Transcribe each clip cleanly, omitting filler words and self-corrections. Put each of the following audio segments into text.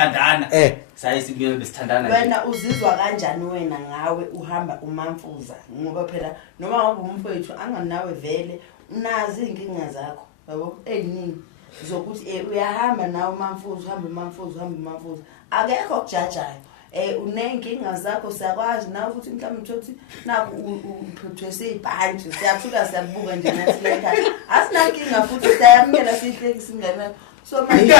besithandana sayisibuye besithandana wena uzizwa kanjani wena ngawe uhamba umamfuza ngoba phela noma ngabe umfowethu anganawe vele unazi inkinga zakho yabo eziningi zokuthi uyahamba nawe umamfuza uhamba akekho okujajayo unenkinga zakho siyakwazi nawe ukuthi mhlawumbe uthothi naku uphethwe sibhantshi siyathula siyabuka nje ngathi leka asinankinga futhi sayamukela sihleki singena so manje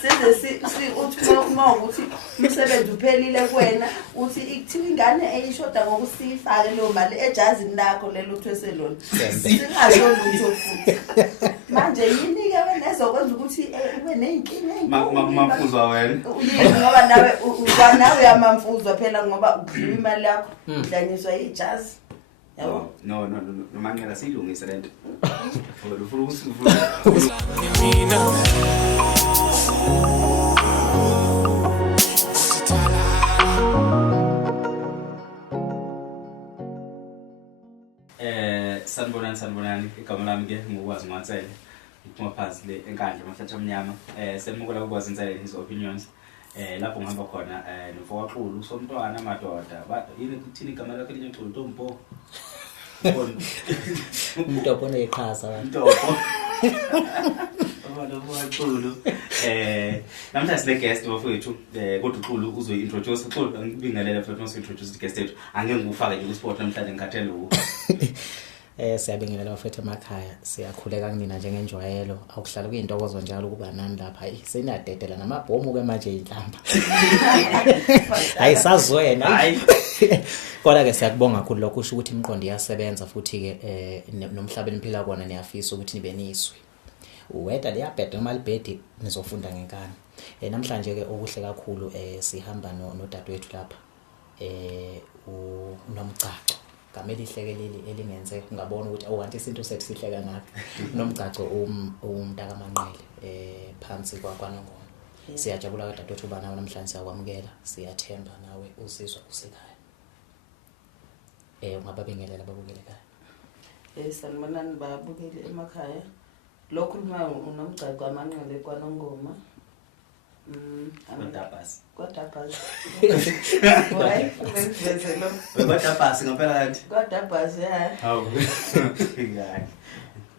size uthi uma ukuthi umsebenzi uphelile kuwena uthi ikuthiwa ingane eyishoda ngokusifake leyo mali ejazini lakho lelo uthwese lona singasho lutho futhi manje yini ke wena ezokwenza ukuthi ube nenkinga mamfuzwa wena ngoba nawe uyamamfuzwa phela ngoba udlula imali yakho udlanyiswa ijazi yabo no manqela silungise lento sanibonani igama lami ke ngokwazi ngatsele uphuma phansi le enkandla amahlathi amnyama senimukela ukwazi insele his opinions lapho ngihamba khona nofokaxulu somntwana madoda yini kuthini igama lakhe linye xulu Ntombo Ntombo neqhaza Ntombo Fokaxulu namhlanje sine guest wafowethu kodwa uXulu uzointroduce uXulu ngibingelela futhi mase introduce guest yethu angeke ngufake nje ku sport namhlanje ngikhathele u siyabingelela bafethu emakhaya siyakhuleka kunina njengenjwayelo akuhlala kuyintokozo njalo ukuba nani lapha seniyadedela namabhomu ke manje inhlamba ayisazwena hayi kodwa ke siyakubonga kakhulu lokho usho ukuthi imiqondo iyasebenza futhi ke nomhlaba eniphila kona niyafisa ukuthi nibe niswe uweda liyabheda noma libhedi nizofunda ngenkani namhlanje ke okuhle kakhulu sihamba nodadewethu lapha unomgcaco gameli ihlekeleli elingenze ngabona ukuthi awanti isinto sethu sihleka ngaphi nomgcaco umntaka Manqele phansi kwaNongoma siyajabula kadadewethu uba nawe namhlanje siyakwamukela siyathemba nawe uzizwa usekhaya ungababingelela babukele ekhaya sanibonani babukele emakhaya lokhu uma unomgcaco Manqele kwaNongoma Kodabhasi. Why? Kodabhasi ngempela kanti. Kodabhasi Hawu. Ngani.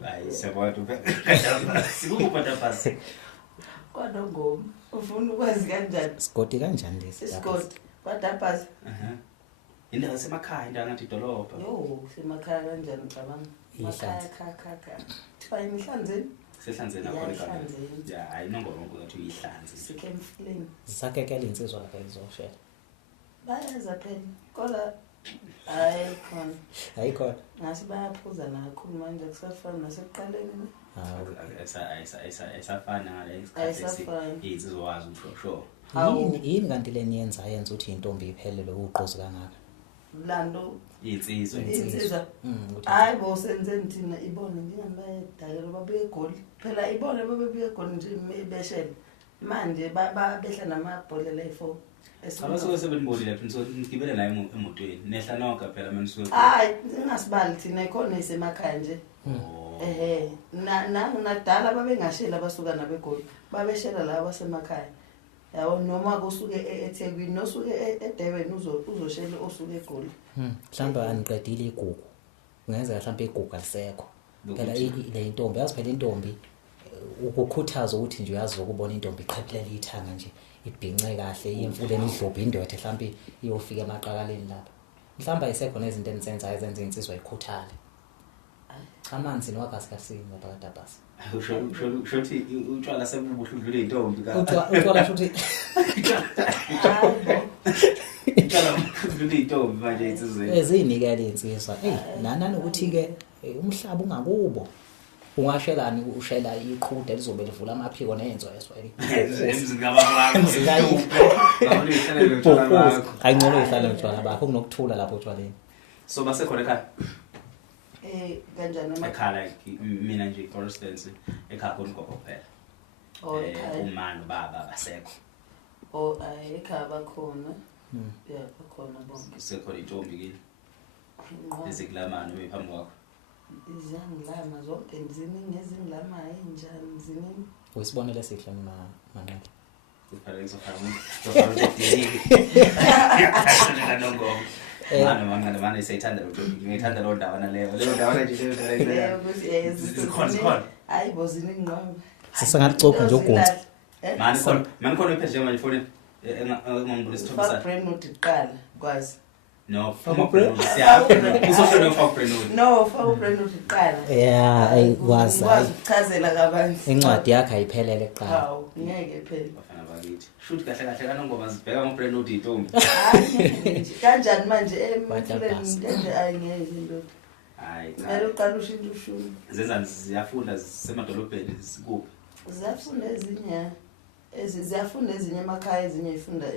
Hayi siyabona Kodabhasi. Kodabhasi. KwaNongoma. Ufuna ukwazi kanjani? Sigodi kanjani lesi? Sigodi. Kodabhasi. Indawo semakhaya indawo ngathi idolobha. Yo, semakhaya kanjani cabanga? Makhaya kha. Thiwa imihlanzeni. Sehlanzeni akho igama. Yeah, ayinongoma ukuthi uyihlanze. Sikemfileni. Sakekela insizwa lapha izoshela. Bayaza phela. Kodwa ayikhona. Ngasi bayaphuza nakhulu manje kusafana nasekuqaleni. Ayisafana ngale isikhathi izizwazi usho. Yini kanti leni yenza ukuthi intombi iphelele uqozi kangaka? Lando insizwa hayi bo senzeni thina ibone njengabayedakela babuye egoli phela ibone babebuye egoli nje beshela manje behla namabholela e4 abasuke sebenibonile lapho ngigibele la emotweni nehla nonke phela manje suke hayi ingasibali thina ikhona isemakhaya nje nakudala babengashela basuka nabegoli babeshela la basemakhaya yawo noma kusuke eThekwini nosuke eDurban uzoshela osuke eGoli mhlamba aniqedile igugu ungenza mhlamba igugu alisekho phela le intombi yazi phela intombi ukukhuthaza ukuthi nje uyazi ukubona intombi iqhephelela ithanga nje ibhince kahle imfuleni idlobha indoda mhlamba iyofika emaqakaleni lapha mhlamba isekhona izinto enizenzayo ezenza insizwa ikhuthale amanzi nowagasi kasini ngabakadabhasi ushothi utshwala sebubuhludlule intombi ka utshwala shothi utshwala buhludlule intombi manje insizwe ezinikele insizwa nana nokuthi ke umhlaba ungakubo ungashelani ushela iqhude lizobe livula amaphiko nenzo eswele emzingabakho ayingcono ihlala utshwala bakho kunokuthula lapho utshwaleni so basekhona ekhaya kanjani ekhaya mina nje for instance ekhaya kongogo phela umama baba basekho ekhaya bakhona bakhona bonke sekhona intombi kini ezikulamana phambi kwakho izangilama zonke ziningi ezingilama njani ziningi uyisibonele sihle Manqele ngizofaka kanongoma manje seyithanda lo topic ngiyithanda lo ndawana leyo zikhona hayi bo zininqobo sisangacopha nje ugonzi manje khona ipheshe manje phone engangibulisa Fuck Thomas brain note iqala kwazi no fuck brain siya usoshona fuck brain no fuck brain note iqala yeah ayikwazi ukuchazela kabanzi incwadi yakhe ayiphelele kuqala hawo ngeke phela bafana bakithi shoot kahle kanongoma zibheka ngo brain note itombi kanjani manje emfuleni nje ayingeke into hayi kumele uqale ushintshe ushuni zenza ziyafunda zisemadolobheni sikuphi ziyafunda ezinye emakhaya ezinye ifunda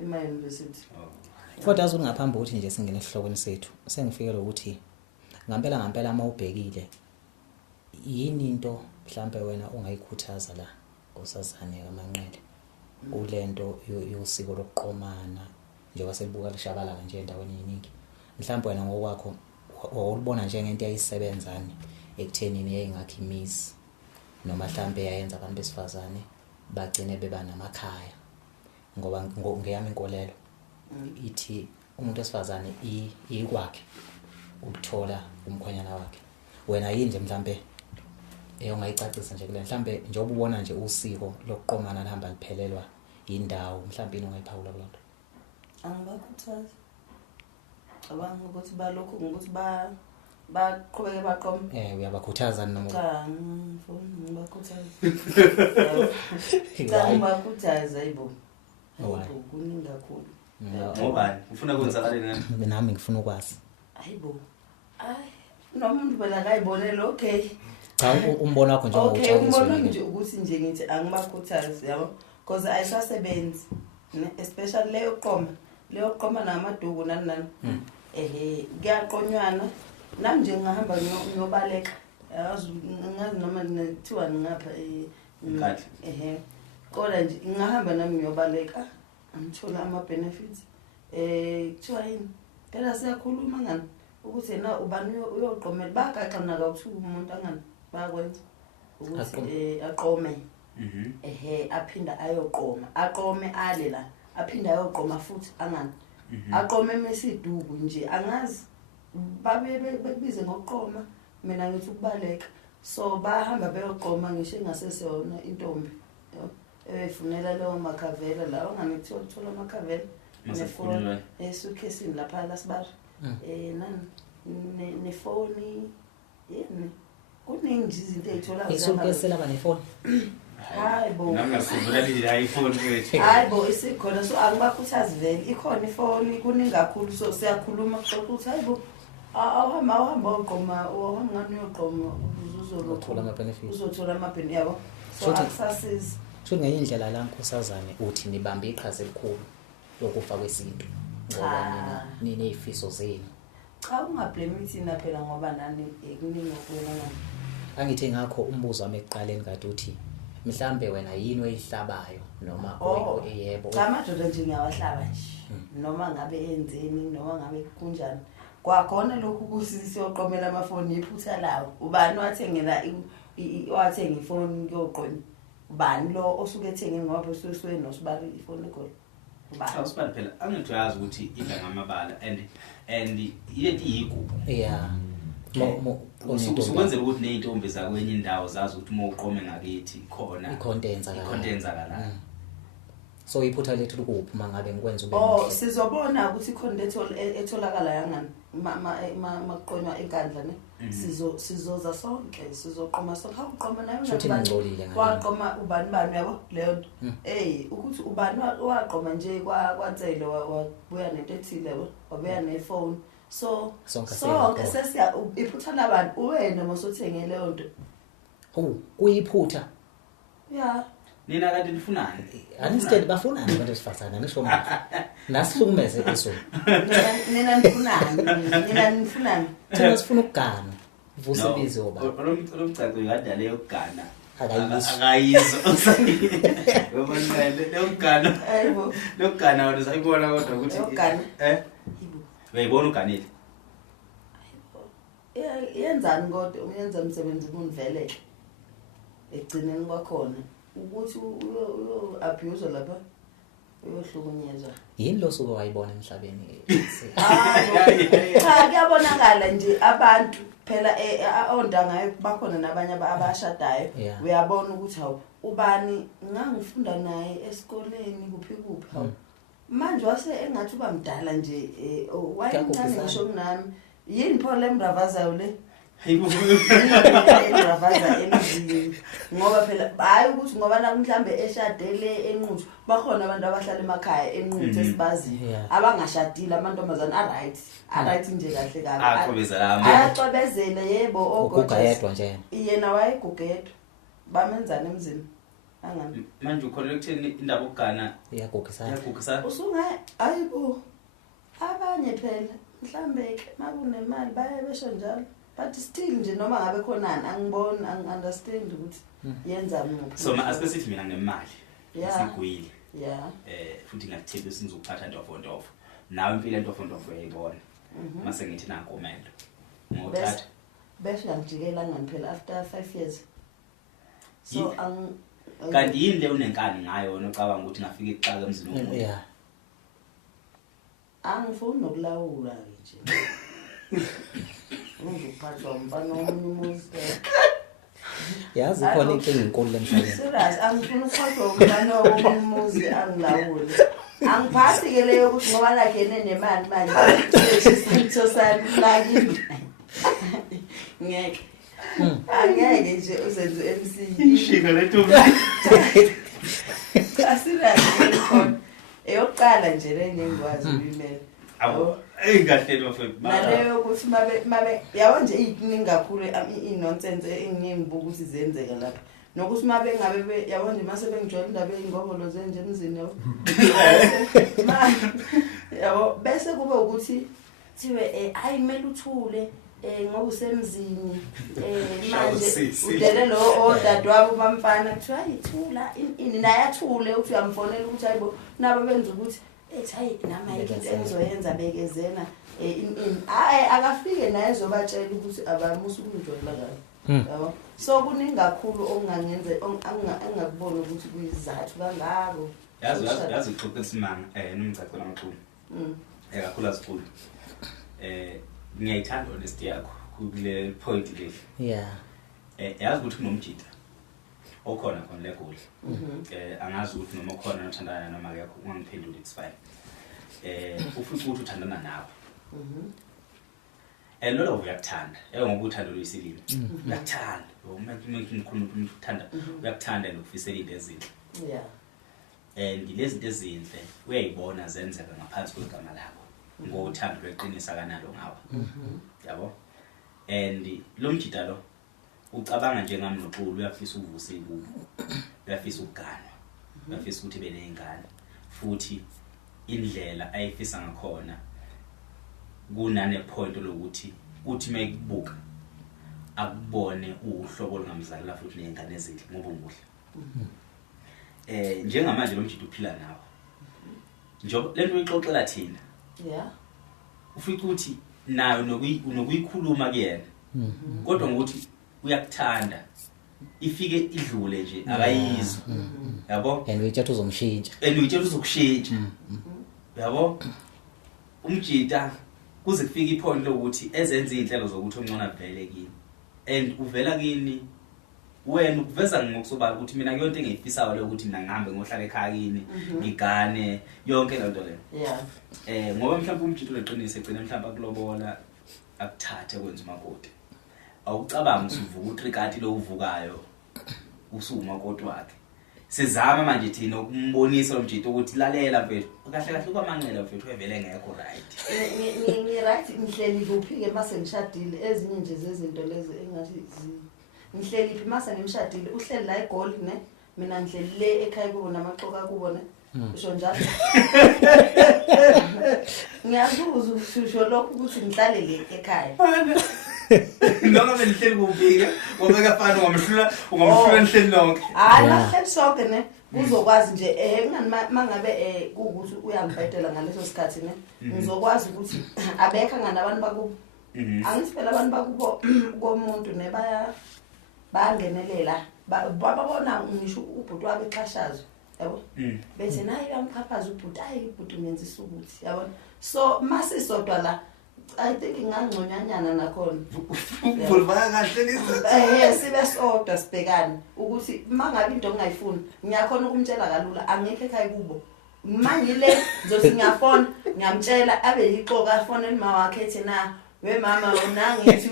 ema-university kodwa azuthi ngaphambi kokuthi nje singene esihlokweni sethu sengifikele ukuthi ngampela uma ubhekile yini into mhlambe wena ungayikhuthaza la ngosazane kaManqele kulento yosiko lokuqomana njengoba selibuka lishabalala nje endaweni eziningi mhlambe wena ngokwakho wawulibona njengento eyayisebenzani ekuthenini yayingakho imizi noma mhlambe yayenza abantu besifazane bagcine beba namakhaya ngoba ngeyami inkolelo ithi umuntu wesifazane ikwakhe ukuthola umkhonyana wakhe wena yini nje mhlambe ongayicacisa nje kule mhlambe njengoba ubona nje usiko lokuqomana lihamba liphelelwa indawo mhlambe inongayiphawula kulonto angibakhuthaza cabanga ukuthi balokhu ngokuthi baqhubeke baqome uyabakhuthaza noma cha ngifuna ngibakhuthaza cha ngibakhuthaza yibo kuningi kakhulu ngobani ufuna kwenzakale ngani nami ngifuna ukwazi hayibo nomuntu phela akayibonela okay cha umbono wakho njengoba okay umbono nje ukuthi nje ngithi angibakhuthazi yabo because ayisasebenzi especially leyo qoma namaduku nani kuyaqonywana nami nje ngihamba ngiyobaleka ngazi noma nethiwa ngapha kodwa nje ngihamba nami ngiyobaleka ngithola ama benefits kuthiwa yini phela siyakhuluma ngani ukuthi na ubani uyoqomela bagaxa naka ukuthi umuntu angani bayakwenza ukuthi aqome aphinda ayoqoma aqome ale la aphinda ayoqoma futhi angani aqome emesiduku nje angazi babe bekubize ngokuqoma mina ngithi ukubaleka so bahamba beyoqoma ngisho engasesiyona intombi efunela leyo makhavela la onganithi uthola amakhavela nefoni esukhesini lapha lasibara nani nefoni yini kuningi nje izinto ezithola isukesela banefoni hayibo nangasivula le iPhone wethu hayibo isikhona so angibakhuthazi vele ikhona ifoni kuningi kakhulu so siyakhuluma ukuthi hayibo awuhamba uqoma uhangani uyoqoma uzothola ama-benefits uzothola ama-benefits yabo so akusasiza sho ngeyindlela la nkosazane uthi nibambe iqhaza elikhulu lokufa kwesintu ngoba nina ezifiso zenu cha ungablame thina phela ngoba nani kuningi okuyena angithi ngakho umbuzo wami ekuqaleni kade uthi mhlambe wena yini oyihlabayo noma oyebo cha madoda nje ngiyawahlaba nje noma ngabe enzeni noma ngabe kunjani kwakhona lokhu kusiyoqomela amafoni iphutha lawo ubani wathengela wathenga ifoni kuyoqoma ubani lo osuke ethenge ngoba bese nosibali ifoni ekhona ubani awusibali phela angithi uyazi ukuthi idla ngamabala and ilethi yigugu yeah usukwenzela ukuthi nezintombi zakwenye indawo zazi ukuthi uma uqome ngakithi khona ikhontenza kala so iphutha lethu lokuphi mangabe ngikwenza ube sizobona ukuthi ikhontent etholakala yangani maqonywa enkandla ne sizoza sonke sizoqoma sonke awuqoma nayo ngingcolile ngani waqoma ubani yabo leyo nto ukuthi ubani waqoma nje kwaNtsele wabuya nento ethile wabuya nefone so sesiya iphutha labantu wena mosothenge leyo nto kuyiphutha yeah nina kade nifunani anisted bafunani abantu besifazana ngisho manje nasihlukumeze eso nina nifunani thina sifuna ukugana vusa ibizo ba olomcaco yadala yokugana akayizo yobona lokugana hayibo lokugana wena sayibona kodwa ukuthi uyayibona uganile yenzani kodwa uyenza umsebenzi kunivele egcineni kwakhona ukuthi uyo-abuse lapha uyohlukunyezwa yini lo suku wayibona emhlabeni cha kuyabonakala nje abantu phela ondanga bakhona nabanye abashadayo Yeah. uyabona ukuthi hawu ubani ngangifunda naye esikoleni kuphi hawu manje wase engathi uba mdala nje wayencane ngisho kunami yini pho le mravazayo le emravaza emzini ngoba phela hayi ukuthi ngoba la mhlambe eshadele enquthu bakhona abantu abahlala emakhaya enquthu esibaziyo Yeah. abangashadile amantombazane aright nje kahle kahle Aqhubezela ayacwebezela yebo ugayedwa nje yena wayegugedwa bamenzana emzini angani manje ukhona ekutheni indaba okugana iyagugisana usungaye ayibo abanye phela mhlambe ke makunemali baye besho njalo but still nje noma ngabe khonani angiboni understand ukuthi yenza muphi so asike sithi mina ngemali Yeah. sigwile yeah futhi ngakuthemba sinizokuphatha ntofo nawe impilo entofo uyayibona mase ngithi nanko umendo ngothatha bese ngijikela ngani phela after 5 years so kanti yini le unenkani ngayo nocabanga ukuthi ngafika ixaka emzini womuntu yeah angifuni nokulawula nje ngizophathwa umfana womuzi yazi khona inkinga enkulu emhlabeni serious angifuni ukuphathwa umfana womuzi angilawule angiphathi ke leyo ukuthi ngoba lakhe nemali manje sesitho sami lakini ngeke angeke nje uzenze MC ishika letombi asirious eyokuqala nje lengengikwazi ukuyimela abo engahleli bafethu naleyo ukuthi mabe yawo nje iyiningi kakhulu i-nonsense engibuka ukuthi zenzeka lapha nokuthi mabe ngabe yabo nje mase bengijoyina indaba eyingongolo zenje emzini yabo bese kube ukuthi thiwe ayimele uthule ngoba usemzini manje udele lo dadwabo bamfana kuthiwa ayithula ini naye athule uthi uyamfonela ukuthi hayibo nabo benza ukuthi hayi nama into engizoyenza bekezena hayi akafike naye ezobatshela ukuthi abamusa ukungijoyela kahle yabo so kuningi kakhulu okungangenze engakubona ukuthi kuyizathu kangako yazi uxoxa isimanga nomcaco namaqulu kakhulu asikhulu ngiyayithanda honesty yakho kule point le yeah yazi ukuthi kunomjita okhona khona legoli angazi ukuthi noma khona nothandana noma ke ungangiphendula it's fine ufuna ukuthi uthandana nawe lolo uyakuthanda ngoba uthando lwesilimo uyakuthanda uma ngikukhuluma umuntu uthanda uyakuthanda nokufisela into ezinhle yeah lezi zinto ezinhle uyayibona zenzeka ngaphansi kwegama lakho ngothando lweqinisa kanalo ngawe yabo and lo mjita lo ucabanga njengami noxulu uyafisa uvuse ibubu uyafisa ukuganwa uyafisa ukuthi ibe nezingane futhi indlela ayifisa ngakhona kunane point lokuthi uthi mayikubuka akubone uhlobo olungamzali la futhi nezingane ezinhle ngoba umuhle njengamanje lo mjita uphila nawo njengoba lento uyixoxela thina yeah ufika ukuthi nayo nokuyikhuluma kuyena kodwa ngokuthi uyakuthanda ifike idlule nje akayizwa yabo and uyithatha uzomshintsha uzokushintsha yabo umjita kuze kufike ipoint lokuthi ezenza izinhlelo zokuthi ongcona vele kini and uvela kini wena ukuveza ngokusobala ukuthi mina kuyonto engiyifisayo lokuthi mina ngihambe ngohlala ekhaya kini ngigane yonke lento le yeah ngoba mhlawumbe umjita uleqinisa egcina mhlawumbe akulobola akuthathe kwenza umakoti awucabanga usuvuka utrikati lo uvukayo usumakoti wakhe sizama manje thina ukumbonisa lo mjita ukuthi lalela mfethu kahle kahle kwamanqela mfethu uyevele ngekho right ngi right ngihleli kuphi ke mase ngishadile ezinye nje zezinto lezi engathi ngihleli phi mase ngimshadile uhleli la eGoli ne mina ngihleli le ekhaya kubo namaxoka kubo ne usho njalo ngiyabuza usho lokho ukuthi ngihlale le ekhaya noma bengihleli kuphi ngoba kafana ungamhlula nihleli lonke hayi lahle sonke ne uzokwazi nje ngani mangabe ukuthi uyangibhedela ngaleso sikhathi ne ngizokwazi ukuthi abekha ngani abantu bakubo angisifela abantu bakubo komuntu ne bayangenelela babona ngisho ubhuti wabe exhashazwe yabo bethi naye uyamkhaphaza ubhuti ubhuti ngenzisa ukuthi yabo so masisodwa la I think ingangconyanyana nakhona Fulvaya kahle lezi sibe sodwa sibhekane ukuthi mangabe into ngingayifuni ngiyakhona ukumtshela kalula angekho ekhaya kubo manje le ngizothi ngiyafona ngiyamtshela abe yixoka afone mama wakhe ethi na we mama unangithi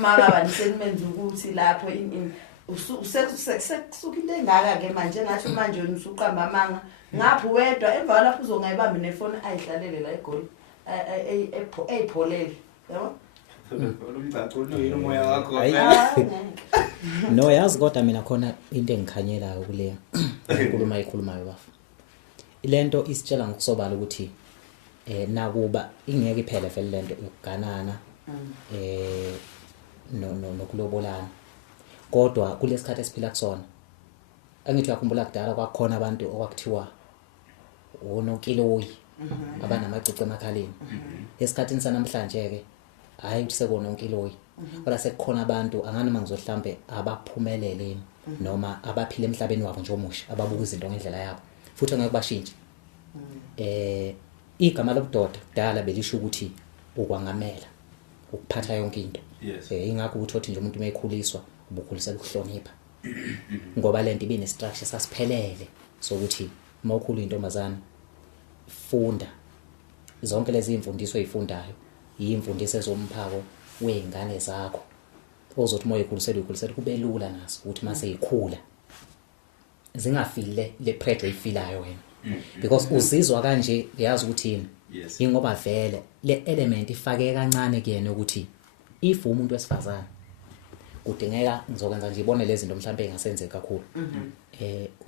mama banisemenza ukuthi lapho usekusuka into engaka ke manje ngathi manje usuqamba amanga ngapho wedwa emva lapho uzongayibambi nefoni ayidlalele la egoli eyipholele yabo Olumcaco unoyini umoya wakho no yazi kodwa mina khona into engikhanyelayo kuleya ikhulumayo bafu ilento isitshela ngokusobala ukuthi nakuba ingeke iphele vele lento ukuganana nokulobolana kodwa kulesikhathi esiphila kusona angithi uyakhumbula kudala kwakhona abantu okwakuthiwa ononkiloyi abanamacici emakhaleni esikhathini sanamhlanje ke hayi kusekona onkiloyi kodwa sekukhona abantu anganoma ngizohlambe abaphumeleleni noma abaphila emhlabeni wabo nje omusha ababuka izinto ngendlela yabo futhi angeke bashintshe igama lobudoda kudala belisho ukuthi ukwangamela ukuphatha yonke into ingakho ukuthi nje umuntu mayekhuliswa ubukhulisela ukuhlonipha ngoba lento ibine structure sasiphelele sokuthi mawukhulu intombazana funda zonke lezi imfundiso ezifundayo imfundiso ezomphako weingane zakho ozothi moya ekhulisela kube lula naso ukuthi mase ikhula zingafile le pressure ifilayo wena because uzizwa kanje uyazi ukuthi ingoba vele le element ifake kancane kuyena ukuthi if umuntu wesifazana kudingeka ngizokwenza nje ibone lezi zinto mhlawumbe engasenzeki kakhulu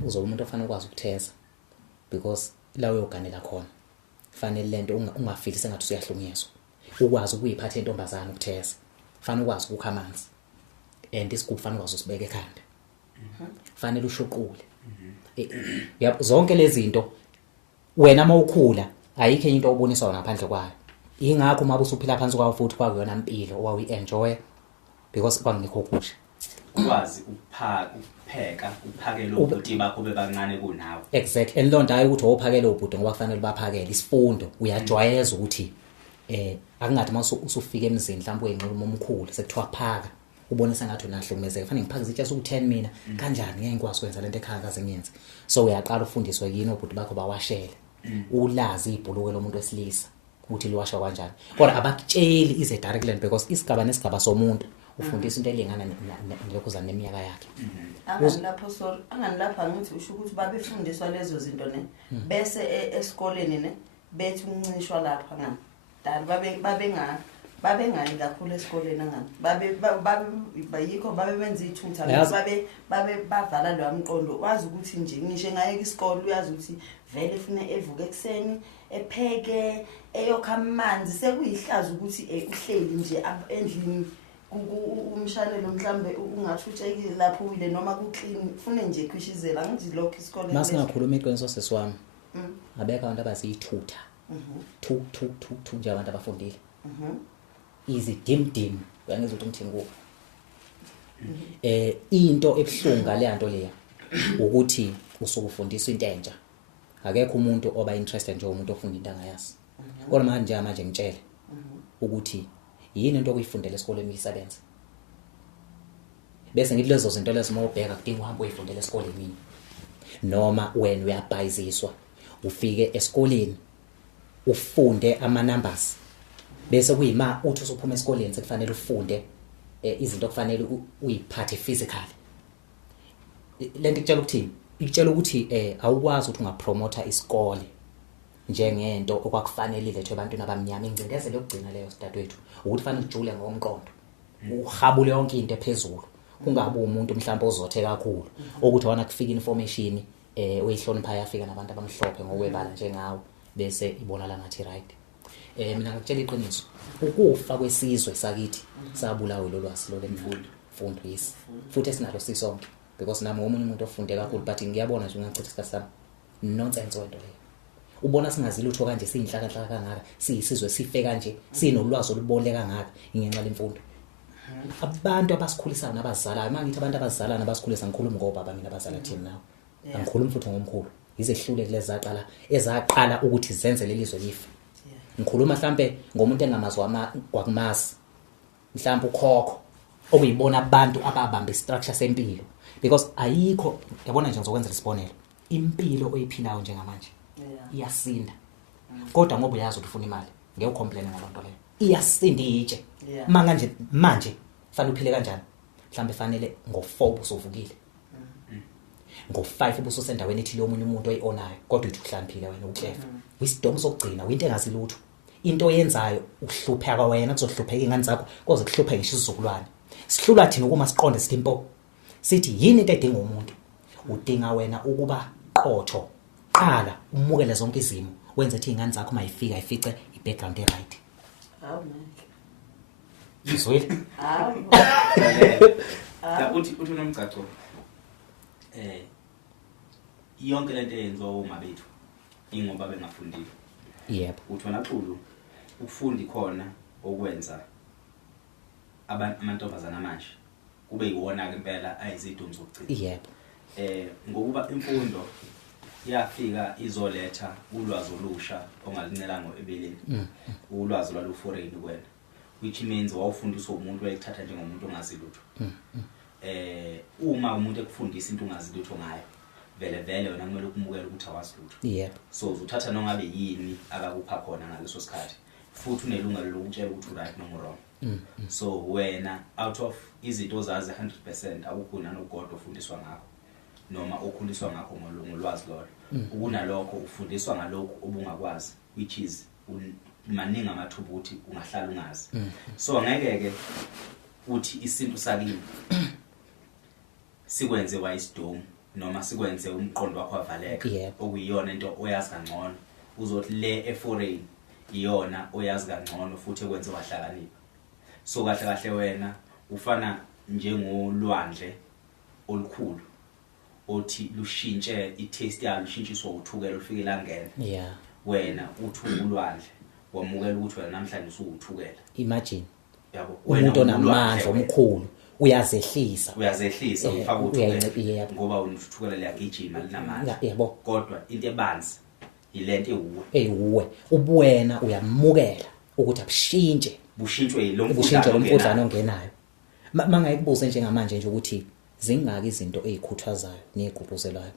uzoba umuntu ofana ukwazi ukutheza because la uyoganela khona fanele lento ungafili sengathi usiyahlunyezwa ukwazi ukuyiphatha intombazana ukutheza fanele ukwazi ukukha amanzi and isigubhu fanele ukwazi usibeke ekhanda fanele ushuqule zonke lezi zinto wena mawukhula ayikho into oboniswa ngaphandle kwayo ingakho uma usuphila phansi kwawo futhi kwakuyona impilo owayi-enjoy because kwangikho kusha ukwazi ukupheka ukuphakela ubhuti bakho bebancane kunawe exactly and lonto hayi ukuthi awuphakela ubhuti ngoba kufanele baphakele isifundo uyajwayeza ukuthi akungathi mase usufika emzini mhlawumbe uyinqulumo omkhulu sekuthiwa phaka ubone sengathi unahlukumezeka fanele ngiphaka izitsha soku-10 mina kanjani ngeke ngikwazi ukwenza lento ekhaya kaze ngiyenze so uyaqala ufundiswe yini ubhuti bakho bawashele ulazi ibhuluke lomuntu wesilisa ukuthi liwashwa kanjani kodwa abakutsheli ize direct land because isigaba nesigaba somuntu ufundisa into elingana nelokhuzana neminyaka yakhe anganilapha ngithi usho ukuthi babefundiswa lezo zinto ne bese esikoleni ne bethi uncishwa lapha ngani dala babengani kakhulu esikoleni ngani bayikho babenza ithutha bavala lo amqondo wazi ukuthi nje ngisho ngayeke isikole uyazi ukuthi vele ufuna evuke ekseni epheke eyokha amanzi sekuyihlaza ukuthi uhleli nje endlini umshanelo mhlambe ungathutshekile lapho uyile noma kuclean ufune nje kwishizela ngithi lokho isikole masingakhuluma iqiniso sesiwami abekho abantu abaziyithutha thu nje abantu abafundile easy dim uyangizothi ngithini kubo into ebhlungu le nto leya ukuthi usukufundisa into entsha akekho umuntu oba interested nje umuntu ofunda into angayazi kodwa manje ngitshele ukuthi yini into okuyifundela esikoleni uyisebenza bese ngithi lezo zinto lezo mawubheka kudinga uhambe uyifundela esikoleni noma wena uyabhayiziswa ufike esikoleni ufunde ama numbers bese kuyima uthi usuphuma esikoleni sekufanele ufunde izinto okufanele uyiphathe physically lento ikutshela ukuthini ikutshela ukuthi awukwazi ukuthi ungapromota isikole njengento okwakufanele lethe abantu abamnyama ingcindezelo yokugcina leyo sidadwethu ukuthi fanele ujule ngokomqondo uhabule yonke into ephezulu kungabe umuntu mhlawumbe ozothe kakhulu ukuthi wana kufika information oyihlonipha yafika nabantu abamhlophe ngokwebala njengawe bese ibonala ngathi right mina ngikutshela iqiniso ukufa kwesizwe sakithi sabulawe lo lwasi lo lemfundo yes futhi esinalo sisonke because nami omunye umuntu ofunde kakhulu but ngiyabona nje ngachitha isikhathi sami nonsense wento leyo ubona singazilutho kanje siyinhlaka kangaka siyisizwe sife kanje sinolwazi oluboleka ngaka ingenxa lemfundo abantu abasikhulisayo nabazalayo mangithi abantu abazalayo nabasikhulisa ngikhuluma ngobaba mina abazala thina nawo angikhulumi futhi ngomkhulu izehluleke lezi ezaqala ukuthi zenze lelizwe lifa ngikhuluma mhlambe ngomuntu engamazi kwakumasi mhlambe ukhokho okuyibona abantu ababamba istructure sempilo because ayikho yabona nje ngizokwenza isibonelo impilo oyiphilayo njengamanje iyasinda kodwa ngoba uyazi ukuthi ufuna imali ngeke ucomplain ngalonto leyo iyasinda ije manje fanele uphile kanjani mhlambe fanele ngo4 ubusuvukile ngo5 ubususendaweni ethi lo munye umuntu oyionayo kodwa uthi uhlaniphile wena uklefa wisdom sokugcina into engazi lutho into oyenzayo ukuhlupheka wena kuzohlupheka ingane zakho koze kuhlupheke ngisho isizukulwane sihlula thina ukuma siqonde sithi impo sithi yini into edinga umuntu udinga wena ukuba qotho qala umukele zonke izimo wenze ukuthi ingane zakho mayifika ifice ibackground right hawu man izwile la uthi unomgaqo yonke lento eyenziwa uma bethu ingoba bengafundile yebo uthi wena Xulu ukufundi khona okwenza amantombazana manje kube yiwona ke impela ayizidumbu zokugcina yebo ngokuba imfundo yafika izoletha ulwazi olusha ongalinelanga ebeleni ulwazi lwalu foreign kuwena which means wawufundiswa umuntu oyithatha njengomuntu ongazi lutho uma umuntu ekufundisa into ongazi lutho ngayo vele wena kumele ukumukele ukuthi awazi lutho yebo so uzothatha nongabe yini akakupha khona ngaleso sikhathi futhi unelungelo lokutshela ukuthi right noma wrong so wena out of izinto ozazi 100% akukhona nogodwa ofundiswa ngakho noma okhuliswa ngakho ngolwazi lolo ukunalokho ufundiswa ngalokho obungakwazi which is maningi amathuba ukuthi ungahlala ungazi so ngeke ke uthi isinto sakini sikwenze wayisidom noma sikwenze umqondo wakho avaleka okuyiyona into oyazi kangcono uzothi le eforeign iyona oyazi kangcono futhi ekwenze wahlakanipha so kahle wena ufana njengolwandle olukhulu othi lushintshe itaste yalo lushintshiswa uthukela ufike langena wena uthungulwandle wamukela ukuthi wena namhlanje usuthukela imagine yabo umuntu onamandla omkhulu uyazehlisa ufaka uthukela ngoba uthukela liyagijima linamandla yebo kodwa into ebanzi ilento ewuwe ubuwena uyamukela ukuthi abushintshe bushintshwe lomfudlana ongenayo mangayikubuze njengamanje nje ukuthi zingaki izinto ezikhuthazayo nezigqugquzelayo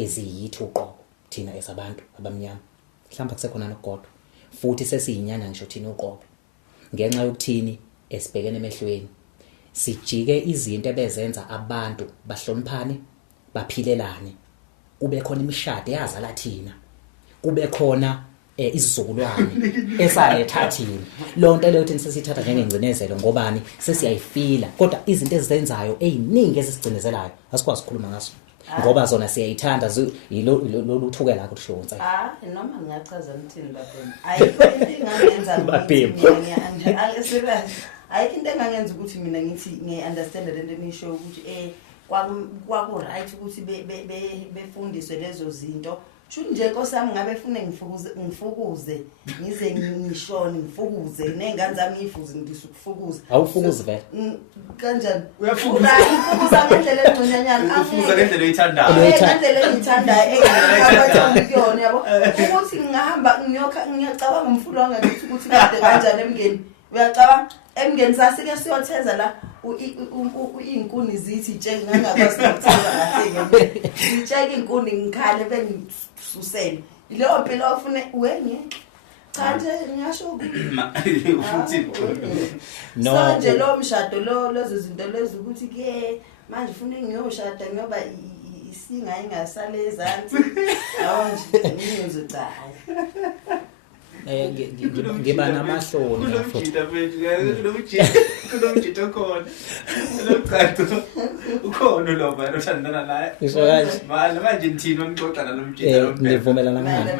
eziyithi uqobo thina esabantu abamnyama mhlawumbe kusekhona nogodwa futhi sesiyinyana ngisho thina uqobo ngenxa yokuthini esibhekene emehlweni sijike izinto ebezenza abantu bahloniphane baphilelane kube khona imishado eyazala thina kube khona isizukulwane esaletha thina lonto leyo thina sesithatha njengengcinezelo ngobani sesiyayifila kodwa izinto ezizenzayo eziningi ezisicinezelayo asikwazi ukukhuluma ngaso ngoba zona siyayithanda yiloluthukela lakho kusho noma ngiyachaza ngithini baphela ayikho into engangenza ukuthi ayikho into engangenza ukuthi mina ngithi ngiunderstand lento enisho ukuthi kwaku right ukuthi befundiswe lezo zinto Shouldn't nje nkosami ngabe fune ngifukuze ngize ngishone ngifukuze nengane zami ngifuze ngidisa ukufukuza awufukuze vele kanjani uyafukuza ngendlela engconyanyana ufukuza ngendlela oyithandayo ngendlela engiyithandayo engiyakwazi yabo ukuthi ngihamba ngiyacabanga umfulo wangakithi ukuthi kade kanjani emngeni uyacabanga emngeni sasike siyotheza la inkuni zithi tsheke ngangakwazi ukutheza kahle ngitsheke inkuni ngikhale bengisusele leyo phela ufune wengeke cha nje ngiyasho ukuthi no so nje lo mshado lo lezo zinto lezi ukuthi ke manje ufune ngiyoshada ngoba isinga ingasale ezansi awu nje ngizochaza ngiba namahloni kunomjito khona loqaqo ukhona lo bani oshandana naye isho kanje manje ngithini onixoxa nalomjito lo nivumelana ngani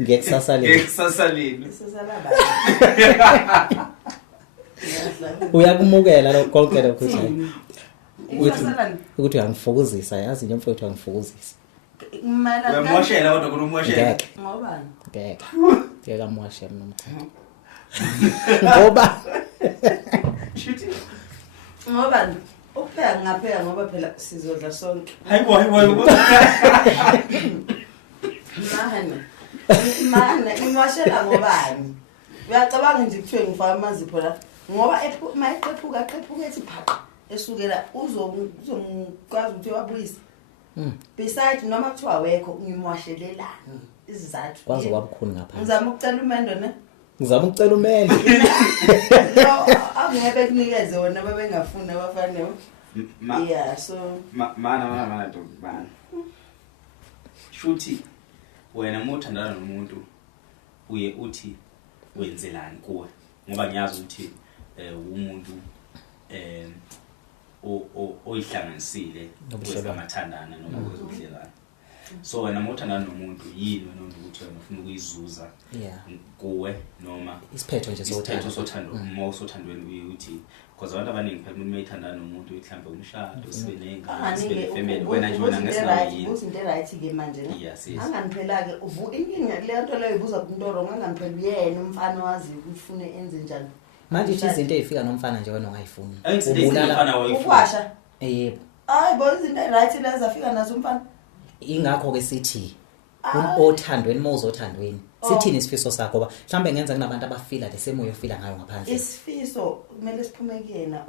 ngekusasaleni uyakumukela lo konke lokho ukuthi uyangifukuzisa yazi nje mfowethu uyangifukuzisa uyamoshela kodwa kunomoshela ngobani ngeke amoshe noma ngoba Shuthi. Ngoba ukupheka ngapheka ngoba phela sizodla sonke. Hayibo. Mana imwashela ngobani? Uyacabanga nje kuthiwe ngifaka amazipho la. Ngoba mayiqephuka ethi phaqa esukela uzomkwazi ukuthi wabuyisa. Besides noma kuthiwa wekho ngimwashelelani izizathu. Kwaze kwabukhulu ngapha. Ngizama ukucela umendo ne? Ngizama ukucela umendo. No, angebe kunikeze wona babengafuni abafana. Yeah, so mana bana. Shuthi wena uthandana nomuntu uye uthi wenzelani kuwe ngoba ngiyazi ukuthi umuntu oyihlanganisile kwezamathandana noma kwezobudlelwane. So wena uthandana nomuntu yini wena ukuthi wena ufuna ukuyizuza kuwe noma isiphetho nje sothando uma usothandweni uthi because abantu abaningi phela umuntu mayithandana nomuntu mhlawumbe umshado sibe nengane family wena nje wena ngesinayini into right ke manje ne yes anganiphela ke inkinga le nto leyo ibuza kuntoro nganganiphela uyena umfana wazi ufune enze njani manje izinto ezifika nomfana nje wena ongayifuni ubulala ukwasha yebo hayi bo izinto right leza fika nazo umfana ingakho ke sithi othandweni mawuzothandweni sithini isifiso sakho ngoba mhlambe ngenza kunabantu abafila lesemoya ofila ngayo ngaphandle isifiso kumele siphume kuyena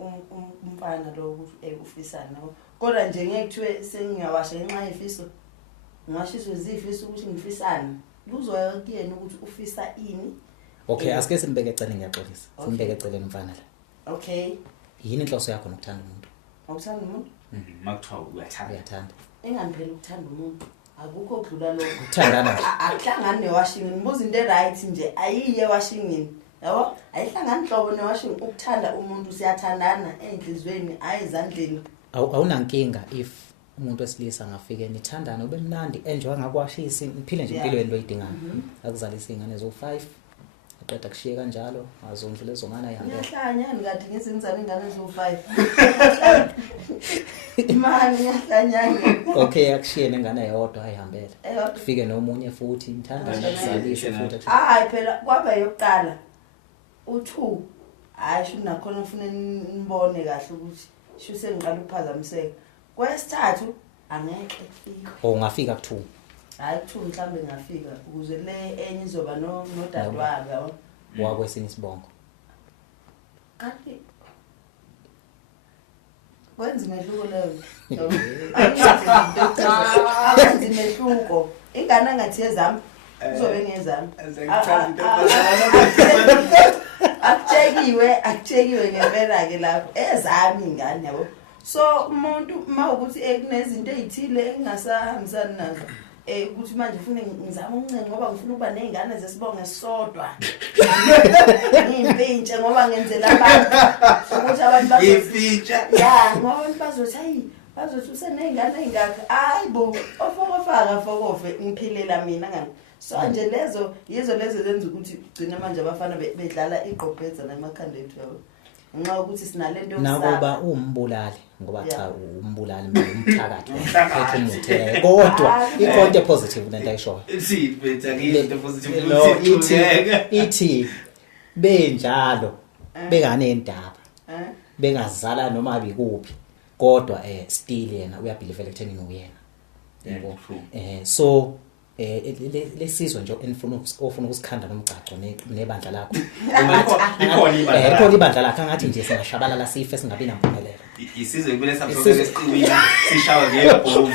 umfana lo ukuthi ufisana nabo kodwa nje ngeke kuthiwe sengiyawasha ngenxa yefiso ngashiso izifiso ukuthi ngifisana kuzoya kuyena ukuthi ufisa ini. Okay asike simbeke eceleni ngiyaxolisa simbeke eceleni umfana la. Okay yini inhloso yakho nokuthanda umuntu? Ukuthanda umuntu makuthiwa uyathanda enganiphela ukuthanda umuntu akukho okudlula lokho uthandana akuhlangani newashingini ngibuza into right nje ayiye washingini yabo ayihlangani hlobo newashingini ukuthanda umuntu siyathandana enhlizweni ayizandleni awunankinga if umuntu wesilisa ngafike nithandana ube mnandi enjoy ngakwashisa niphile nje impilo yenu loyidingayo akuzalisa ingane zo5 aqeda kushiye kanjalo azondle lezo ngane ayihambela ngiyahlanya ngikade ngizenzana ingane zo5 imali ngiyahlanya okay akushiye nengane eyodwa ayihambela kufike nomunye futhi nithandana kuzalisa futhi hayi phela kwaba yokuqala u2 hayi sho nakhona ufuna nibone kahle ukuthi sho sengiqala ukuphazamiseka kwesithathu angeke kufika ungafika ku2 hayi ku2 mhlambe ngafika ukuze le enye izoba nodadewabo yabo wakwesinye isibongo kanti wenza imehluko leyo ayenza imehluko ingane angathi yezami uzobe ngezami akuchekiwe ngempela ke lapho ezami ingane yabo so umuntu mawukuthi kunezinto ezithile engasahambisani nazo ukuthi manje ufune ngizama ukuncenga ngoba ngifuna ukuba nezingane zesibongo esisodwa ngimpintshe ngoba ngenzela abantu ukuthi abantu bazofica ngoba abantu bazothi hayi bazothi usenezingane ezingaka hayibo ofokofe ngiphilela mina ngani so nje lezo zenza ukuthi ugcina manje abafana bedlala iqophetha namakhanda ethu yabo nxa ukuthi sinalento yokusaba nakuba umbulali ngoba cha umbulali umthakathi phethe umuthi kodwa ikonto positive lento ayishoyo into positive ithi benjalo bekanendaba bengazala noma bikuphi kodwa still yena uyabelieve ekutheni uyena yebo so lesizwe nje ofuna ukusikhanda nomgcaco nebandla lakho ikhona ibandla lakho angathi nje singashabalala sife singabi nampumelelo isizwe kumele samsokele esiqwini sishawa ngebhomu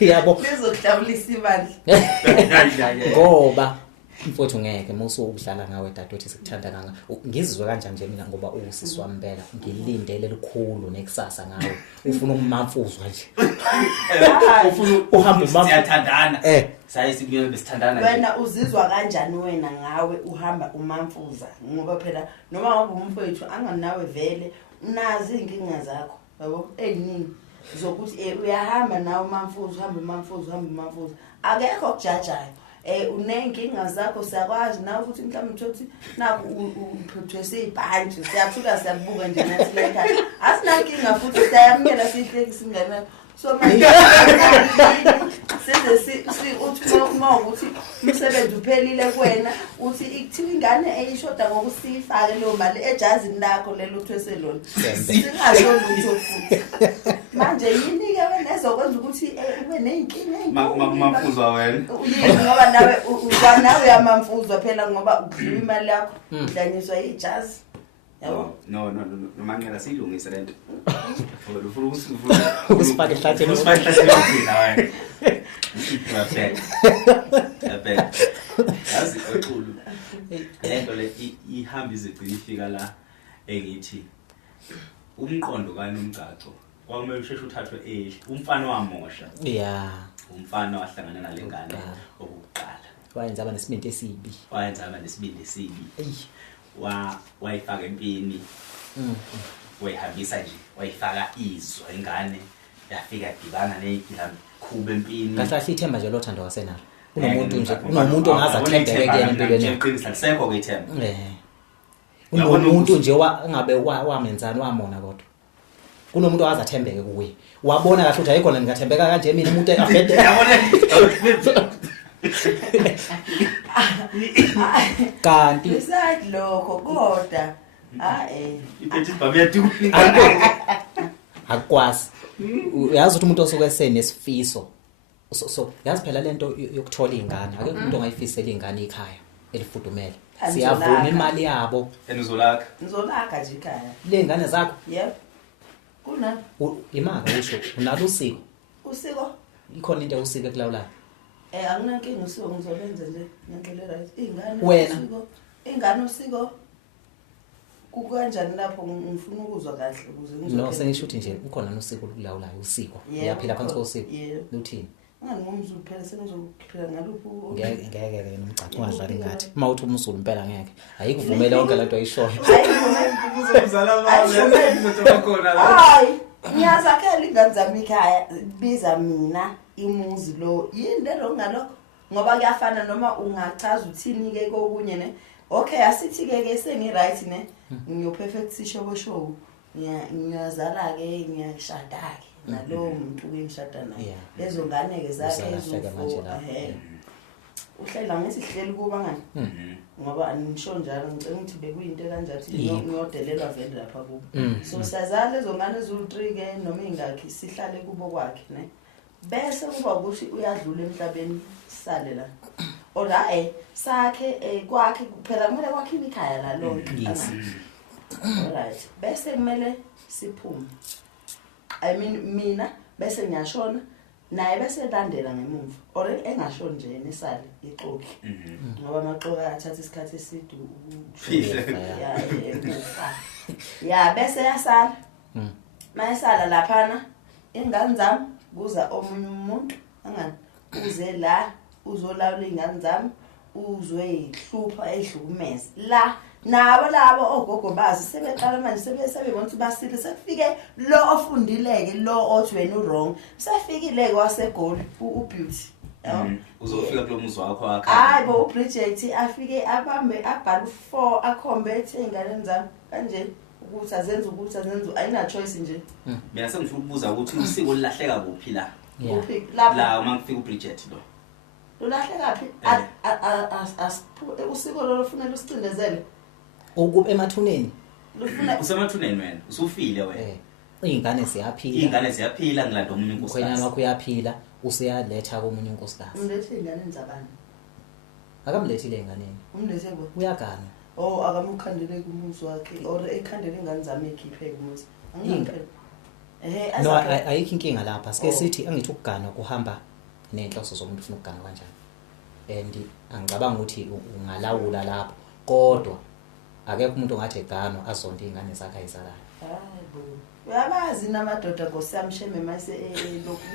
yabo lizohlabulisa ibandla ngoba mfowethu ngeke musukudlala ngawe dadewethu sikuthanda kanga ngizizwe kanjani nje mina ngoba usisi wambela ngilindele likhulu nekusasa ngawe ufuna ukumamfuzwa nje ufuna uhambe siyathandana sayisibuye besithandana wena uzizwa kanjani wena ngawe uhamba umamfuza ngoba phela noma ngoba umfowethu anganawe vele unazi inkinga zakho yabo eziningi zokuthi uyahamba nawe umamfuza uhamba akekho okujajayo unenkinga zakho siyakwazi nawe ukuthi mhlawumbe uthothi naku uphethwe seyibhanje siyathuka siyabuka nje nathi la ekhaya asinankinga futhi siyamukela sihlekisa ingane so manje senze uthi uma ukuthi umsebenzi uphelile kuwena uthi ikuthiwa ingane eyishoda ngokusifake leyo mali ejazini lakho lelo uthwese lona singasho lutho futhi manje yini ke wena ezokwenza ukuthi ube nenkinga mamfuzwa wena ngoba nawe nawe yamamfuzwa phela ngoba udliwa imali yakho udlanyiswa ijazi yabo no manqela silungise lento Usifake ehlathini wena perfect yazi equlu lento le ihamba izigcina ifika la engithi umqondo kaNomgcaco kwakumele usheshe uthathwe umfana wamosha umfana wahlangana nalengane okuqala wayenza abanesibindi esibi wayifaka empini wayihambisa nje wayifaka izwa ingane yafika dibana neyigilamkhuba empini kahle ithemba nje lothando wasenalo unomuntu ongaza thembeke kuyena empilweni ngiqinisa lisekho kwithemba unomuntu nje angabe wamenzani wamona kodwa kunomuntu ongaza thembeke kuye wabona kahle ukuthi ayikho ngingathembeka kanje mina umuntu afede yabona kanti beside lokho kodwa ipethi babeyadu akwazi uyazi ukuthi umuntu osuke esenesifiso so yazi phela lento yokuthola ingane ake umuntu ongayifisela ingane ekhaya elifudumele siyavuna imali yabo enizolaka nje ekhaya lengane zakho yebo kunani imanga usho unalo usiko ikhona into usike kulawulayo anginankinga usiko ngizobenza nje ngendlela right ingane wena ingane usiko kukanjani lapho ngifuna ukuzwa kahle ukuze no sengisho ukuthi nje ukhona nosiko lokulawulayo usiko uyaphila phansi kosiko luthini ngangumzulu phela senizokuphila ngaluphi ngeke nomgcaco ungadlali ngathi mawuthi umzulu impela ngeke ayikuvumela yonke lento ayishoyo hayi ngiyazakhela ingane zami ekhaya biza mina imuzi lo yini lelo ngalokho ngoba kuyafana noma ungachaza uthini ke kokunye ne okay asithi ke sengi right ne ngiyo perfect sisho show ngiyazala ke ngiyashada ke nalo muntu engishada naye lezo ngane ke zakhe uhlela ngesihleli kuba ngani ngoba nisho njalo ngicela ukuthi bekuyinto kanjani ngiyodelela vele lapha kubo so sazala lezo ngane ezu3 ke noma ingakhi sihlale kubo kwakhe ne bese kuba ukuthi uyadlula emhlabeni sale la ola sakhe kwakhe kuphela kumele kwakhe ikhaya la lonke alright bese kumele siphume I mean mina bese ngiyashona naye bese landela ngemuva or engashoni nje nesali ixoki ngoba amaqoka athatha isikhathi eside ya bese yasala mayisala laphana ingane zami kuza omunye umuntu angani uze la uzolawula ingane zami uzoyihlupha ehlukumeza la nabo labo ogogo bazi sebeqala manje sebebona ukuthi basile sekufike lo ofundileke lo othi wena wrong sefikile kwaseGoli uBeauty yabo uzofika kulomuzi wakho akha hayi bo uBridget afike abambe abhala 4 akhombe ethi ingane zami kanje ukuthi azenze ayina choice nje mina sengifuna ukubuza ukuthi usiko lilahleka kuphi la kuphi la uma kufika uBridget lo lulahleka phi usiko lo lofunela usicindezele emathuneni lufuna usemathuneni wena usufile wena ingane ziyaphila ngilanda omunye unkosikazi khona wakho uyaphila useyaletha komunye unkosikazi umlethe ingane zabani akamlethile enganeni umlethe bo uyagana akamukhandele kumuzi wakhe or ekhandele ingane zami ekhiphe kumuzi no ayikho inkinga lapha sike sithi angithi ukugana kuhamba nenhloso zomuntu ufuna ukugana kanjani and angicabanga ukuthi ungalawula lapho kodwa akekho umuntu ongathi egano azonda izingane zakhe ayizalayo hayibo uyabazi namadoda ngosiyamsheme mase lokhu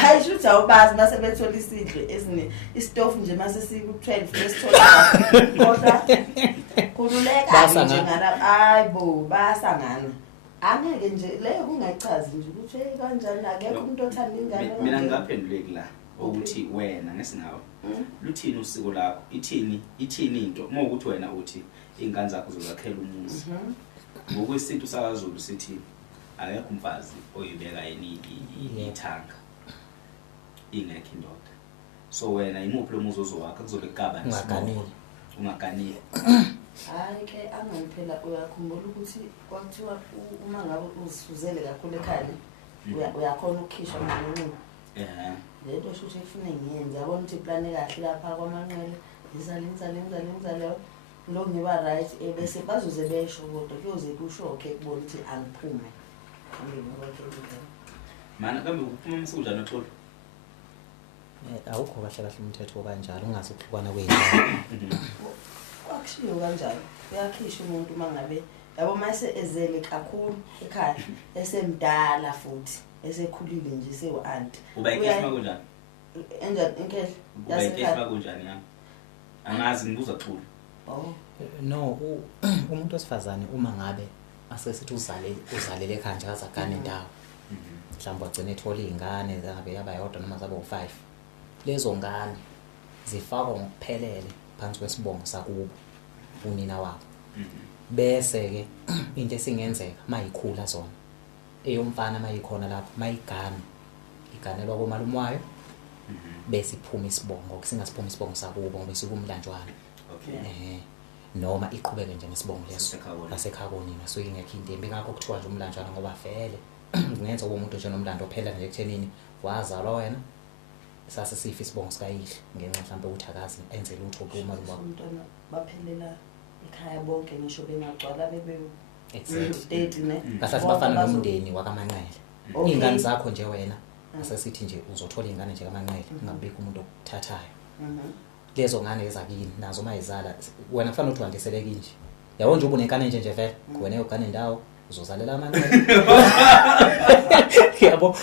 hayi shutha awubazi mase bethola isidlo esine istofu nje mase siku12 lesithola kodwa kululeka nje ngala hayibo basangana angeke nje leyo kungachazi nje ukuthi kanjani akekho umuntu othanda ingane mina ngingaphenduleki la ukuthi wena ngesingawo luthini usiko lakho ithini into uma ukuthi wena uthi ingane zakho uzozakhela umuzi ngokwesintu sakaZulu sithi akekho umfazi oyibeka yini ithanga ingekho indoda so wena imuphi lo muzuzu wakho kuzobe kugaba ungaganile hayi ke angiphela uyakhumbula ukuthi kwakuthiwa uma ngabe uzifuzele kakhulu ekhaya uyakhona ukukhishwa ngamunye lento shusho efune ngiyenze yabona ukuthi plan kahle lapha kwamanqele ngizale lo ngiba right bese bazoze besho kodwa kuyoze kushoke kubona ukuthi angiphume mana kambe uphuma umsuja noxolo awukho kahle umthetho kanjalo ungazi ukuhlukana kwey'ndawo kwakushiwo kanjalo uyakhishwa umuntu uma ngabe yabo mase ezele kakhulu ekhaya esemdala futhi esekhulile nje sewu-anti ubayikeshima kunjani enjani inkehla ubayikeshima kunjani yami angazi ngibuza xulu no umuntu wesifazane uma ngabe asesithi uzalele ekhaya nje akazagane indawo mhlawumbe wagcina ethola iy'ngane zangabe yaba yodwa noma zaba u-5 lezo ngane zifakwa ngokuphelele phansi kwesibongo sakubo unina wabo bese-ke into esingenzeka mayikhula zona eyomfana mayikhona lapho mayigane iganelwa komalume wayo bese iphuma isibongo singasiphuma isibongo sakubo ngoba sikumlanjwana noma iqhubeke nje nesibongo leso lasekhakonini so ingekho into embi ngakho kuthiwa nje umlanjwana ngoba vele kungenza ube umuntu nje nomlando ophela nje ekuthenini wazalwa wena sase sifa isibongo sikayihle ngenxa mhlawumbe ukuthi akazi enze lutho kumalume wabo umntwana baphelela ekhaya bonke ngisho bengagcwala bebe exactly kahle bafana nomndeni wakamanqele iy'ngane zakho nje wena asesithi nje uzothola iy'ngane nje kamanqele ungabikho umuntu okuthathayo lezo ngane ezakini nazo mayizala wena kufanele uthi wandiseleke nje yabo nje ubunenkane nje vele wena uyogana indawo uzozalela amanqele yabo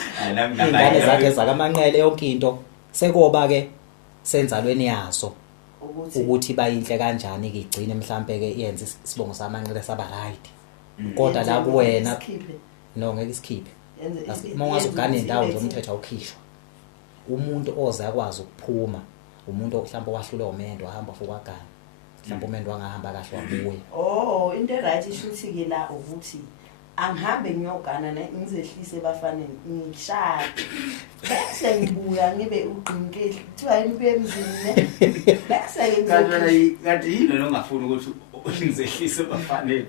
ingane zakhe zakamanqele yonke into sekoba ke senzalweni yazo ukuthi bayinhle kanjani ke igcine mhlambe ke yenza isibongo samanqele saba right kodwa la kuwena no ngeke isikhiphe uma ungazugana indawo zomthetho awukhishwa umuntu oze akwazi ukuphuma umuntu mhlawumbe wahlule umendo ahamba futhi kwagana mhlawumbe umendo wangahamba kahle wabuya into right ishuthi ke la ukuthi angihambe ngiyogana ngizehlise bafanele ngishaya bese ngibuya ngibe uqinkehle kuthiwa yini bemzini bese kanti yini ongafuni ukuthi ngizehlise bafanele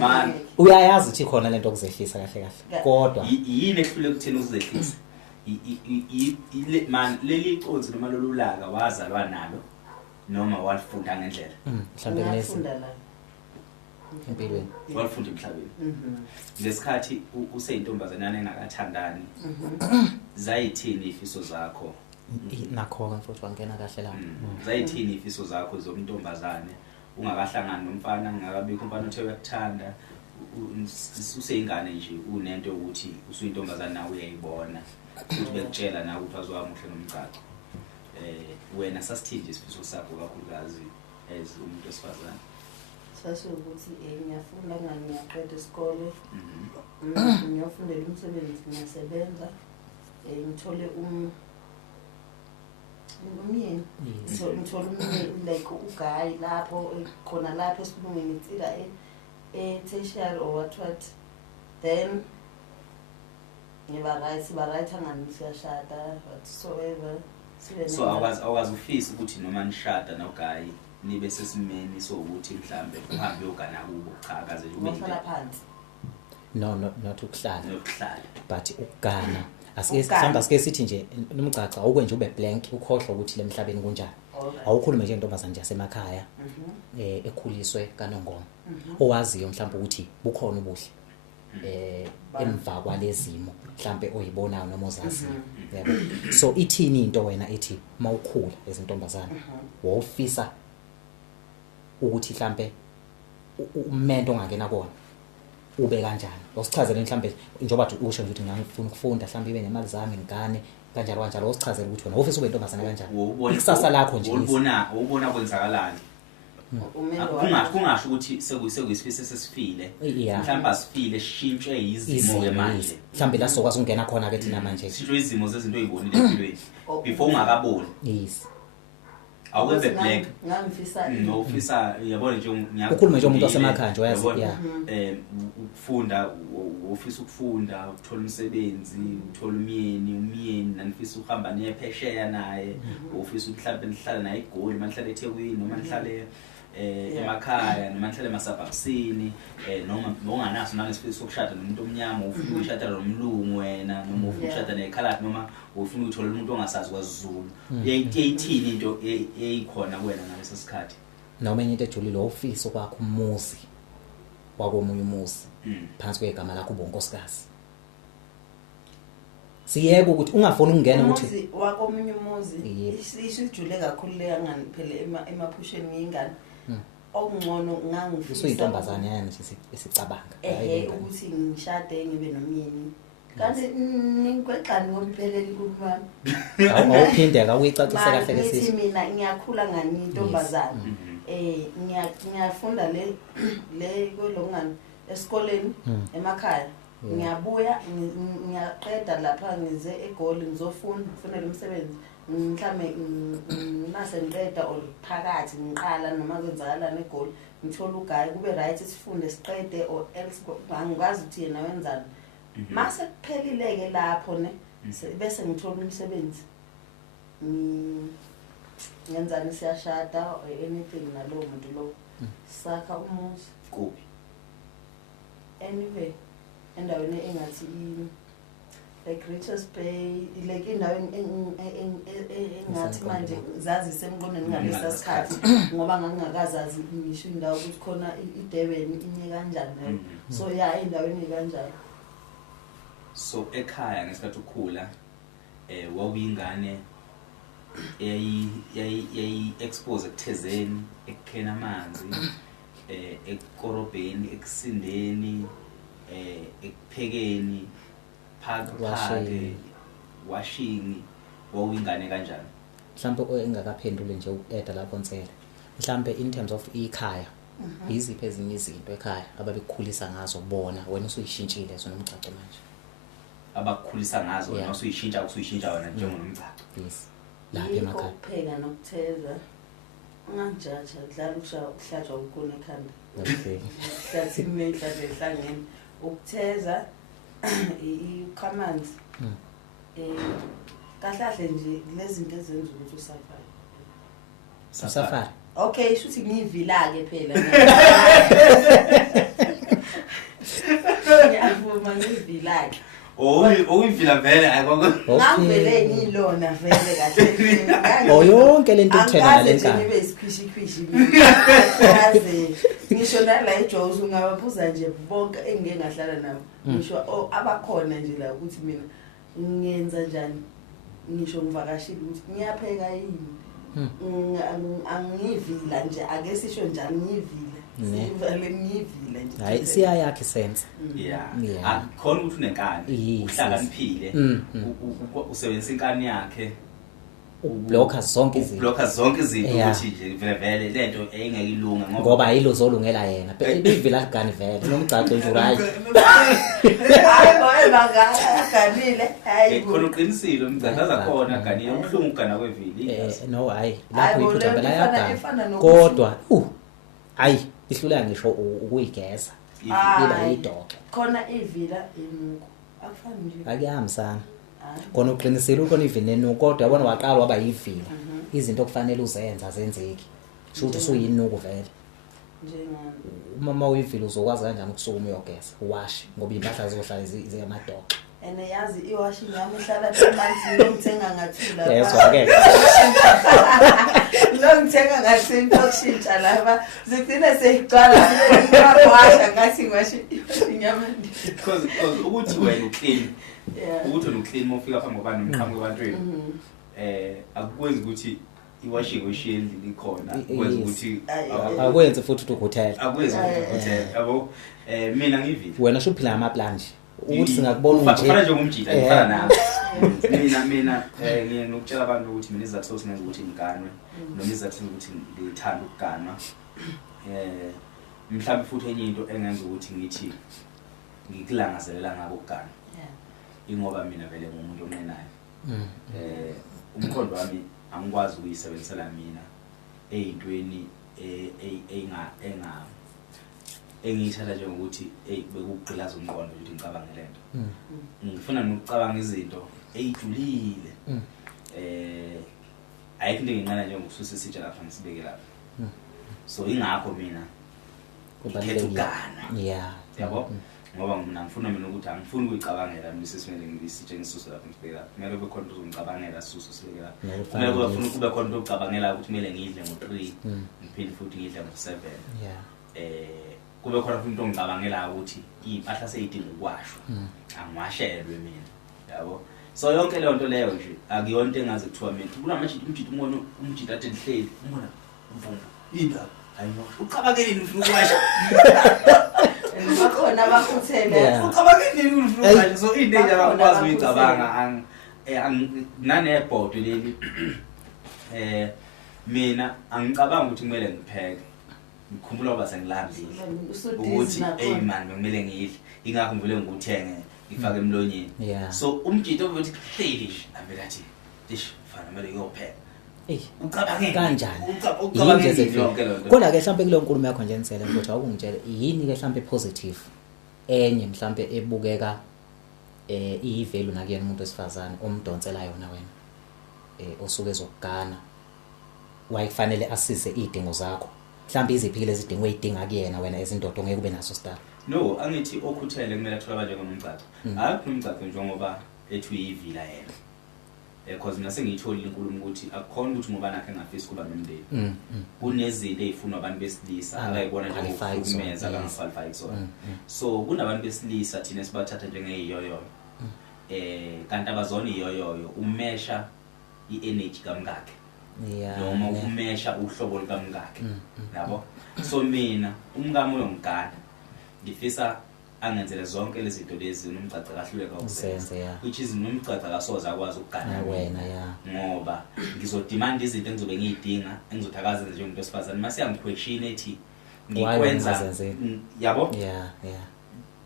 man uyayazi ukuthi khona lento okuzehlisa kahle kodwa yini ehlule kuthena ukuzehlisa man leli iconsi noma lolulaka wazalwa nalo noma walifunda ngendlela mhlambe kunefunda la empilweni walifunda emhlabeni ngesikhathi useyintombazana engakathandani zayithini ifiso zakho nakho futhi wangena kahle la zayithini ifiso zakho zomntombazane ungakahlangani nomfana ngingakabikho umfana othe uyakuthanda useyingane nje unento ukuthi usuyintombazana nawe uyayibona ukuthi bekutshela na ukuthi azowamuhle nomgqaqo wena sasithini isifiso sakho kakhulukazi as umuntu wesifazane sasukuthi ngiyafunda ngiyaqeda isikole ngiyofundela umsebenzi ngiyasebenza ngithole umyeni ngithole umyeni like uguy lapho khona lapho esilungwini itsila tertiary or what then ngiba right angani siyashada whatsoever so awazi ufisa ukuthi noma nishada noguy nibe sesimeni so ukuthi mhlambe uhambe uyogana kubo cha akaze ube uhlala phansi no not ukuhlala but ukugana Ukugana. asike sithi nje nomgcaca awukwenje ube blank ukhohlwa ukuthi lemhlabeni kunjani awukhulume nje intombazane nje asemakhaya ekhuliswe kanongoma owaziyo mhlawumbe ukuthi bukhona ubuhle emva kwalezimo mhlambe oyibonayo noma ozazi yabo so ithini into wena ethi mawukhula ezintombazana wofisa ukuthi mhlambe umento ongangena kona ube kanjani osichazele mhlambe njengoba usho ukuthi ngifuna ukufunda mhlambe ibe nemali zami ngane kanjalo osichazele ukuthi wena ufisa ube intombazana kanjani ikusasa lakho nje ubona kwenzakalani kungasho ukuthi sekuyisifiso sesifile mhlawumbe asifile sishintshwe izimo ke manje mhlawumbe la sokwazi ukungena khona ke thina manje sishintshwe izimo zezinto ezibonile empilweni before ungakaboni yes awuze black ngangifisa ngofisa yabona nje ukhuluma nje umuntu wasemakhaya nje wayazi ya ukufunda ofisa ukufunda uthola umsebenzi uthola umyeni nanifisa ukuhamba nephesheya naye ofisa mhlawumbe nihlala naye eGoli manihlala eThekwini noma nihlale emakhaya noma nihlale emasabhabsini noma onganaso nangesifisa sokushada nomuntu omnyama ufuna ukushada nomlungu wena noma ufuna ukushada nekhalathi noma ufuna ukuthola umuntu ongasazi kwaZulu yayithini into eyikhona kuwena ngaleso sikhathi noma enye into ejulile ofisa kwakho umuzi wakomunye umuzi phansi kwegama lakho ubonkosikazi siyeke ukuthi ungafuni ukungena ukuthi wakomunye umuzi isijule kakhulu le ngani phela emaphusheni ngingane okungcono ngangifisa usuyintombazane yana nje isicabanga ukuthi ngishade ngibe nomyeni kanti ninkwexani ngompheleli kumama awuphindeka uyicacise kahle ngithi mina ngiyakhula ngani intombazane ngiyafunda le kolongani esikoleni emakhaya ngiyabuya ngiyaqeda lapha ngize eGoli ngizofunela umsebenzi mhlambe mase ngiqeda or phakathi ngiqala noma kwenzakalana eGoli ngithola ugayi kube right sifunde siqede or else angikwazi ukuthi yena wenzani mase kuphelile ke lapho ne bese ngithola umsebenzi ngenzani siyashada anything nalo muntu lo sakha umuzi kuphi anyway endaweni engathi like Richards Bay like indaweni engathi manje zazi semqondweni ngalesa sikhathi ngoba ngangakazazi ngisho indawo ukuthi khona iDurban inye kanjani so ya endaweni kanjalo so ekhaya ngesikhathi ukhula wawuyingane yayi expose ekuthezeni ekukhena amanzi ekorobheni ekusindeni ekuphekeni phakathi washing wawuyingane kanjani mhlawumbe engakaphendule nje ueda lapho Ntsele mhlawumbe in terms of ikhaya iziphi ezinye izinto ekhaya ababekukhulisa ngazo bona wena usuyishintshile zona umgcaco manje abakukhulisa ngazo wena usuyishintsha wena njengonomgcaco yes lapha emakhaya ukupheka nokutheza ungangijaja dlala ukuhlatshwa ukona ekhanda okay hlathi imehla lehlangene ukutheza ikhamanzi kahlahle nje lezi zinto ezenza ukuthi usafari okay shuthi ngivila ke phela ngiyavuma ngivila ke uyivila vele ayikho ngavele ngilona vele kahle yonke lento uthena nalenkani ngibe isikhwishi yazi ngisho nala eJozi ungabaphuza nje bonke engike ngahlala nabo ngisho abakhona nje la ukuthi mina ngiyenza njani ngisho ngivakashile ukuthi ngiyapheka yini angivila nje ake sisho njani ngivila sivale ngivila nje hayi siyayakhe sense yeah akukhona ukuthi unenkani uhlakaniphile usebenzisa inkani yakhe ublocker zonke izinto ukuthi nje vele lento engeke ilunga ngoba ayilozolungela yena ibivila ligani vele nomgcaco nje urayi hayi bangakaganile hayi khona uqinisile umgcaza khona ganile ubhlungu gana kwevili no hayi lapho iphutha yagana kodwa hayi ihlula ngisho ukuyigeza iba idoke khona ivila inuko akufani nje akuyahambisana khona uqinisile ukona ivinenu kodwa yabona waqala waba yivila izinto okufanele uzenza zenzeki shothi usuyinuko vele njengani umama uyivila uzokwazi kanjani ukusukuma uyogeza wash ngoba impahla zizohlala ziyamadoka ene yazi iwashing yami ihlala emanzini ngithenga ngathula yezwa ke lo ngithenga ngathini okushintsha lapha zigcina seyigcwala ngiyawasha ngathi ngiwashi inyamandi because ukuthi wena uclean ukuthi wena uclean mofika phambi kwabantu nomqhamuko ebantwini akukwenzi ukuthi iwashing oshiyeni likhona ukwenza ukuthi akwenze futhi ukuthela akwenzi ukuthela yabo mina ngivile wena ushuphila amaplan nje ukuthi singakubona nje ufana nje ngumjida ngifana nawe mina ngiye ngokutshela abantu ukuthi mina izathu singenza ukuthi ngiganwe noma izathu ukuthi ngithanda ukuganwa mhlawumbe futhi enye into engenza ukuthi ngithi ngikulangazelela ngabo ukuganwa ingoba mina vele ngumuntu omenayo umkhondo wami angikwazi ukuyisebenzisela mina eyintweni engiyithatha njengokuthi bekugqilaza umqondo ukuthi ngicabange lento ngifuna nokucabanga izinto eyijulile ayikho into enginqala njengokususa isitsha lapha ngisibeke lapha so ingakho mina ngikhetha ukugana yabo ngoba mina ngifuna mina ukuthi angifuni ukuyicabangela mina sesimele ngisitshe ngisuse lapha ngisibeke lapha kumele kube khona uzongicabangela sisusa sibeke lapha kumele kube khona ukucabangela ukuthi kumele ngidle ngo3 ngiphinde futhi ngidle ngo7 kube khona umuntu ongicabangela ukuthi impahla seyidinga ukwashwa angiwashelwe mina yabo so yonke leyo nto leyo nje akuyonto engaze kuthiwa mina kunamanje umjidi umjidi athi lihleli umbona mvumvu indaba ayino ucabangeleni ufuna ukwasha bakhona abakhuthele ucabangeleni ufuna ukwasha so into nje abakwazi uyicabanga nanebhodo leli mina angicabanga ukuthi kumele ngipheke ngikhumbula ngoba sengilambile ukuthi hey man kumele ngidle ingakho ngivele ngikuthenge ngifake emlonyeni so umjidi ovuthi hleli avela athi dish mfana kumele uyopheka ucabange kanjani ucabange kodwa ke mhlambe kulo nkulumo yakho nje nisele ukuthi awukungitshela yini ke mhlambe positive enye mhlambe ebukeka ivalue nakuyena umuntu wesifazane omdonsela yona wena osuke ezokugana wayifanele asize idingo zakho mhlambe iziphile izidingo ezidinga kuyena wena ezindodo ngeke ube naso star no angithi okhuthele kumele athola nje ngoMgcagco akho uMgcagco njengoba ethi uyivila yena because mina sengiyitholile inkulumo ukuthi akukhona ukuthi ngoba nakhe ngafisa kuba nomndeni kunezinto ezifunwa abantu besilisa akayibona nje ngokuhlukumeza kangaqualify kusona so kunabantu besilisa thina sibathatha njengeyiyoyo kanti abazona iyoyo umesha i-energy kamngakhe noma umesha uhlobo likamngakhe yabo so mina umkami uyongigada ngifisa angenzele zonke lezi zinto lezi nomgcagco kahluleka ukusenza which is nomgcagco akasoza akwazi ukugana wena ngoba ngizodemand izinto engizobe ngiyidinga engizothakaza nje umuntu wesifazane mase yangiquestion ethi ngikwenza yabo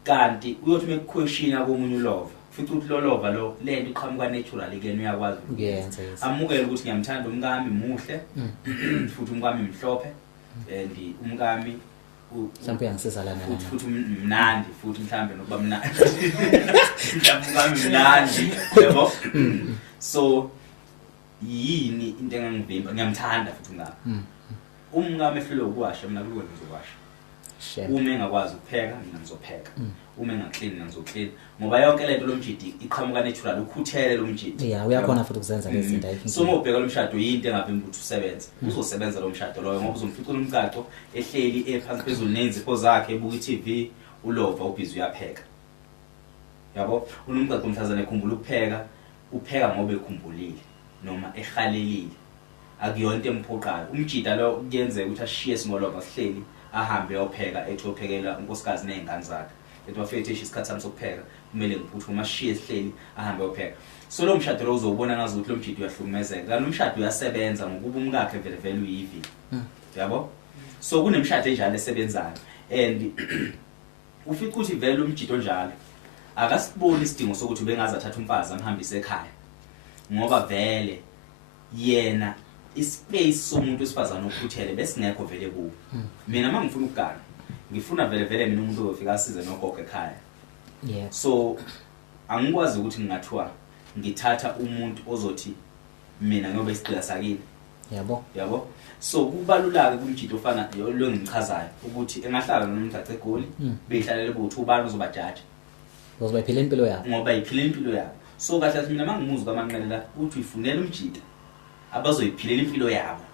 kanti uyothi mekuquestiona komunye ulova futhi uthi lo lova lo lento iqhamuka naturally kuyena uyakwazi ukuyenza amukela ukuthi ngiyamthanda umkami muhle futhi umkami mhlophe and umkami mhlawumbe uyangisiza lana futhi mnandi futhi mhlawumbe nokuba mnandi mhlawumbe mnandi yabo so yini into engangivimba ngiyamthanda futhi umkami ehlule ukuwasha mina kuwe ngizokwasha uma engakwazi ukupheka mina ngizopheka uma engaclean mina ngizoclean ngoba yonke lento lomjidi iqhamuka natural ukhuthele lomjidi uyakhona futhi ukuzenza lezi zinto ayikho so mawubheka lomshado yinto engavimba ukuthi usebenze uzosebenza lo mshado loyo ngoba uzomfica umgcagco ehleli ephansi phezulu nenzipho zakhe ebuka iTV ulova ubhizi uyapheka yabo unomgcagco mhlazane ekhumbula ukupheka upheka ngoba ekhumbulile noma ehalelile akuyonto emphoqayo umjida lo kuyenzeka ukuthi ashiye singolova sihleli ahambe ayopheka ethophekela unkosikazi nezingane zakhe ethi wafethe isikhathi sami sokupheka kumele ngiphuthuma ashiye sihleli ahambe ayopheka so lo mshado lo uzobona ngazi ukuthi lo mjidi uyahlukumezeka kanti umshado uyasebenza ngokuba umkakhe vele uyivile yabo so kunemshado enjalo esebenzayo and ufica ukuthi vele umjidi onjalo akasiboni isidingo sokuthi bengaza thatha umfazi amhambise ekhaya ngoba vele yena ispace somuntu wesifazana ukhuthele besingekho vele kuwo mina mangifuna ukugana ngifuna vele mina umuntu ozofika asize nogogo ekhaya so angikwazi ukuthi ngingathiwa ngithatha umuntu ozothi mina ngoba isiqila sakini yabo so kubaluleke kumjidi ofana lo ngichazayo ukuthi engahlala nomgcagco eGoli behlalele bothu ubani uzobajaja ngoba iphile impilo yabo ngoba iphile impilo yabo so kahle mina mangimuzwa kaManqelela uthi uyifunela umjidi abazoyiphilela impilo yabo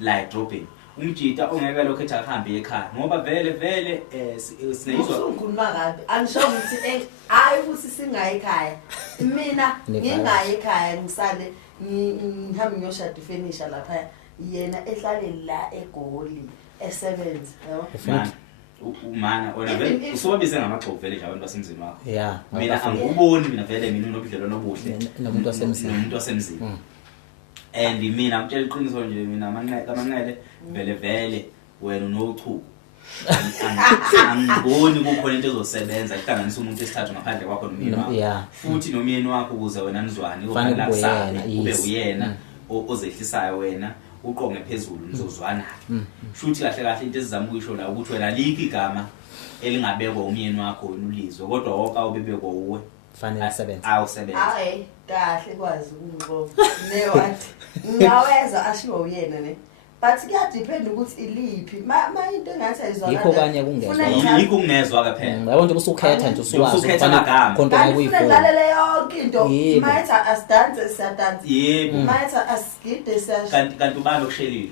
la edrobheni umjida ongeke lokho ethi ahambe ekhaya ngoba vele sineyizwa ukhuluma kabi angisho ukuthi hayi ukuthi singayi ekhaya mina ngingayi ekhaya ngisale ngihambe ngiyoshada ifurniture lapha yena ehlale la eGoli esebenza yabo umana wena vele usobabize ngamaxhovu vele nje abantu basemzini wakho mina anguboni mina vele mina unobudlelwano obuhle nomuntu wasemzini and mina ngitshela iqiniso nje mina kaManqele vele wena unochuku angiboni kukhona into ezosebenza ihlanganisa umuntu esithathu ngaphandle kwakho nomyeni wakho futhi nomyeni wakho ukuze wena nizwane kufanele ube uyena ozehlisayo wena uqonge phezulu nizozwana shuthi kahle kahle into esizama ukuyisho la ukuthi wena likho igama elingabekwa umyeni wakho wena ulizwe kodwa wonke awubebekwa uwe fanele sebenze awusebenza hayi kahle kwazi ukungixoxa newathi ngaweza ashiwo uyena ne but kuyadepend ukuthi iliphi ma into engathi ayizwakala yikho kanye kungezwa yikho kungezwa kaphela yabo nje usukhetha nje usuwazi usukhetha amagama konke ayikuyifuna akuyifuna lalela yonke into Yebo. mayitha asidance siyadansa yebo mayitha asigide siyash kanti ubani okushelile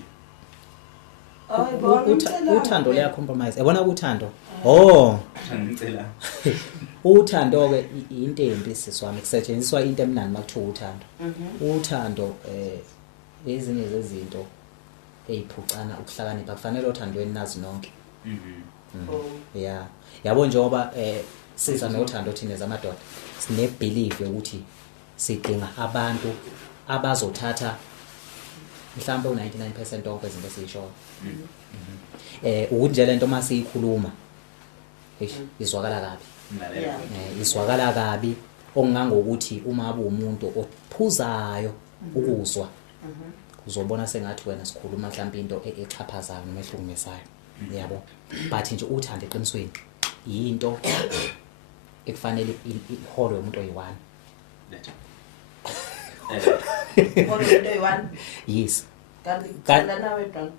uthando liya compromise yabona uthando oh ngicela uthando ke into embi siswami kusetshenziswa into emnandi makuthiwa uthando uthando ezinye zezinto eyiphucana ukuhlakanipha kufanele othandweni nazi nonke yeah yabo njengoba siza nothando thina zamadoda sine belief ukuthi sidinga abantu abazothatha mhlawumbe u99% onke izinto esishoyo ukuthi nje lento masiyikhuluma izwakala kabi izwakala kabi okungangokuthi uma abe umuntu ophuzayo ukuzwa uzobona sengathi wena sikhuluma mhlawumbe into exhaphazayo noma ehlukumesayo yabo but nje uthanda eqinisweni yinto ekufanele iholwe umuntu oyi1 Molo into oyi1 yes kanti thanda nawe dona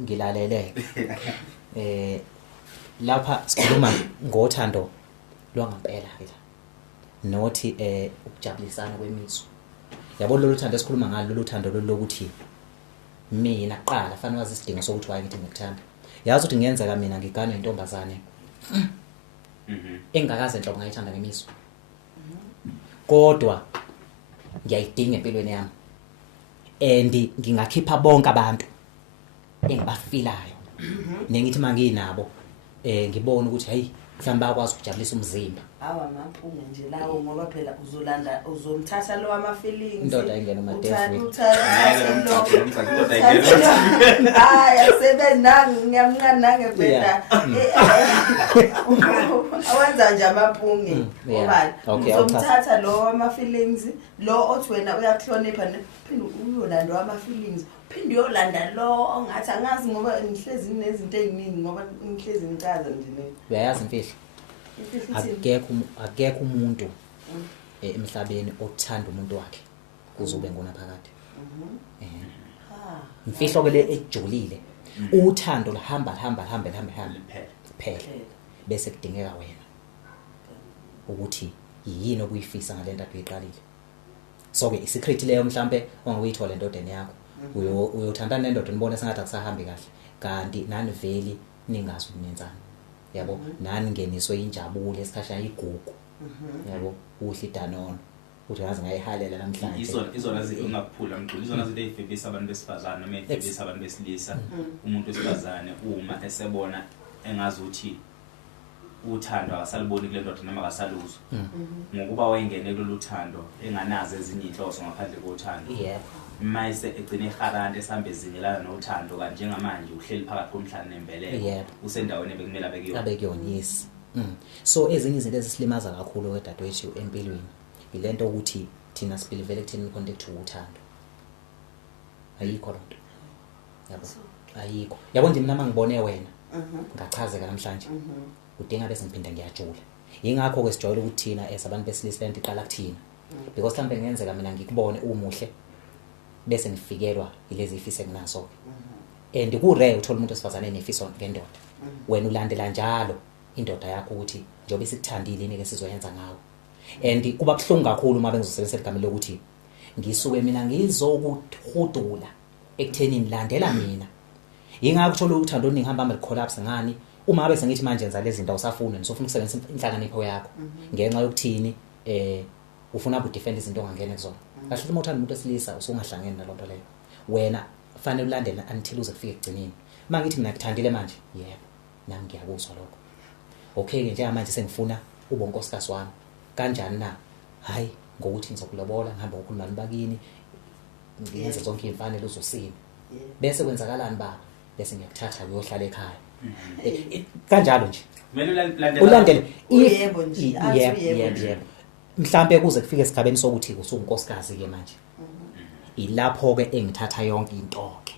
ngilalele lapha sikhuluma ngothando lwangampela ke nothi ukujabulisana kwemizwa yabo lolu thando esikhuluma ngalo lolu thando lokuthi mina qala fanele wazi isidingo sokuthi waye ngithi ngikuthanda yazi ukuthi ngiyenzeka mina ngiganwe intombazane engakaze enhlobo ngayithanda ngemizwa kodwa ngiyayidinga empilweni yami and ngingakhipha bonke abantu engibafilayo nengithi manginabo ngibona ukuthi hey mhlawumbe akwazi ukujabulisa umzimba hawa mampunge nje lawo ngoba phela uzolanda uzomthatha lo ama feelings indoda ingena emadevini hayi sebenza ngiyamncane nangebheda awenza nje amampunge ngoba uzomthatha lo ama feelings lo othi wena uyakuhlonipha phinde uyolanda ama feelings phinde uyolanda lo ongathi angazi ngoba ngihlezi nezinto eziningi ngoba ngihlezi ngicaza nje uyayazi imfihlo akekho umuntu emhlabeni othanda umuntu wakhe kuzobe ngona phakathi imfihlo ke le ejulile uthando lihamba phela bese kudingeka wena ukuthi yini okuyifisa ngalento ayiqalile so ke isecret leyo mhlambe ongawuyithola endodeni yakho uyothandana nendoda nibona sengathi akusahambi kahle kanti nani veli ningazi ukunenzana yabo nani ngeniswe injabulo esikhashana igugu yabo uhle idanono uthi yazi ngayihalela namhlanje izona zinto ungakuphula mqulu izona zinto ezifebisa abantu besifazana noma ezifebisa abantu besilisa umuntu wesifazane uma esebona engazi ukuthi uthando akasaliboni kule ndoda noma akasaluzwa ngokuba wayengene kulolu thando enganazo ezinye inhloso ngaphandle kothando mayise egcine eharante esambe ezingelana nothando kanje ngamanje uhleli phakathi komhlanje nembeleko usendaweni ebekumele abekuyona yes so ezinye izinto ezisilimaza kakhulu wedadewethu empilweni ilento ukuthi thina sibelieve ekutheni contact uthando ayikho lonto yabo ayikho yabo nje mina mangibone wena ngachazeka namhlanje udinga bese ngiphinda ngiyajula yingakho ke sijwayele ukuthi thina esabantu besilisa lento iqala kuthina because mhlambe ngenzeka mina ngikubone umuhle bese ngifikelwa ilezi ifise kunaso and ku rare uthola umuntu osifazane nefiso ngendoda wena ulandela njalo indoda yakho ukuthi njobe sikuthandile inike sizoyenza ngawo and kuba kuhlungu kakhulu uma bengizosebenzisa igama lokuthi ngisuke mina ngizokuhudula ekutheni nilandela mina yingakho uthola uthando ningihamba ama collapse ngani uma bese ngithi manje enza lezi zinto usafuna nisofuna ukusebenzisa inhlanganipho yakho ngenxa yokuthini ufuna ukudefend izinto ongangena kuzona kahle uma uthanda umuntu wesilisa usungahlangene nalonto leyo wena fanele ulandele until uze kufike egcineni mangithi mina ngithandile manje yebo nami ngiyakuzwa lokho okay ke njengamanje sengifuna ube unkosikazi wami kanjani na hayi ngokuthi ngizokulobola ngihamba ngokhuluma nibakini ngiyenze zonke imfanele uzosini bese kwenzakalani baba bese ngiyakuthatha uyohlala ekhaya kanjalo nje ulandele yebo nje yebo mhlambe kuze kufike esigabeni sokuthi usunkosikazi ke manje ilapho ke engithatha yonke into ke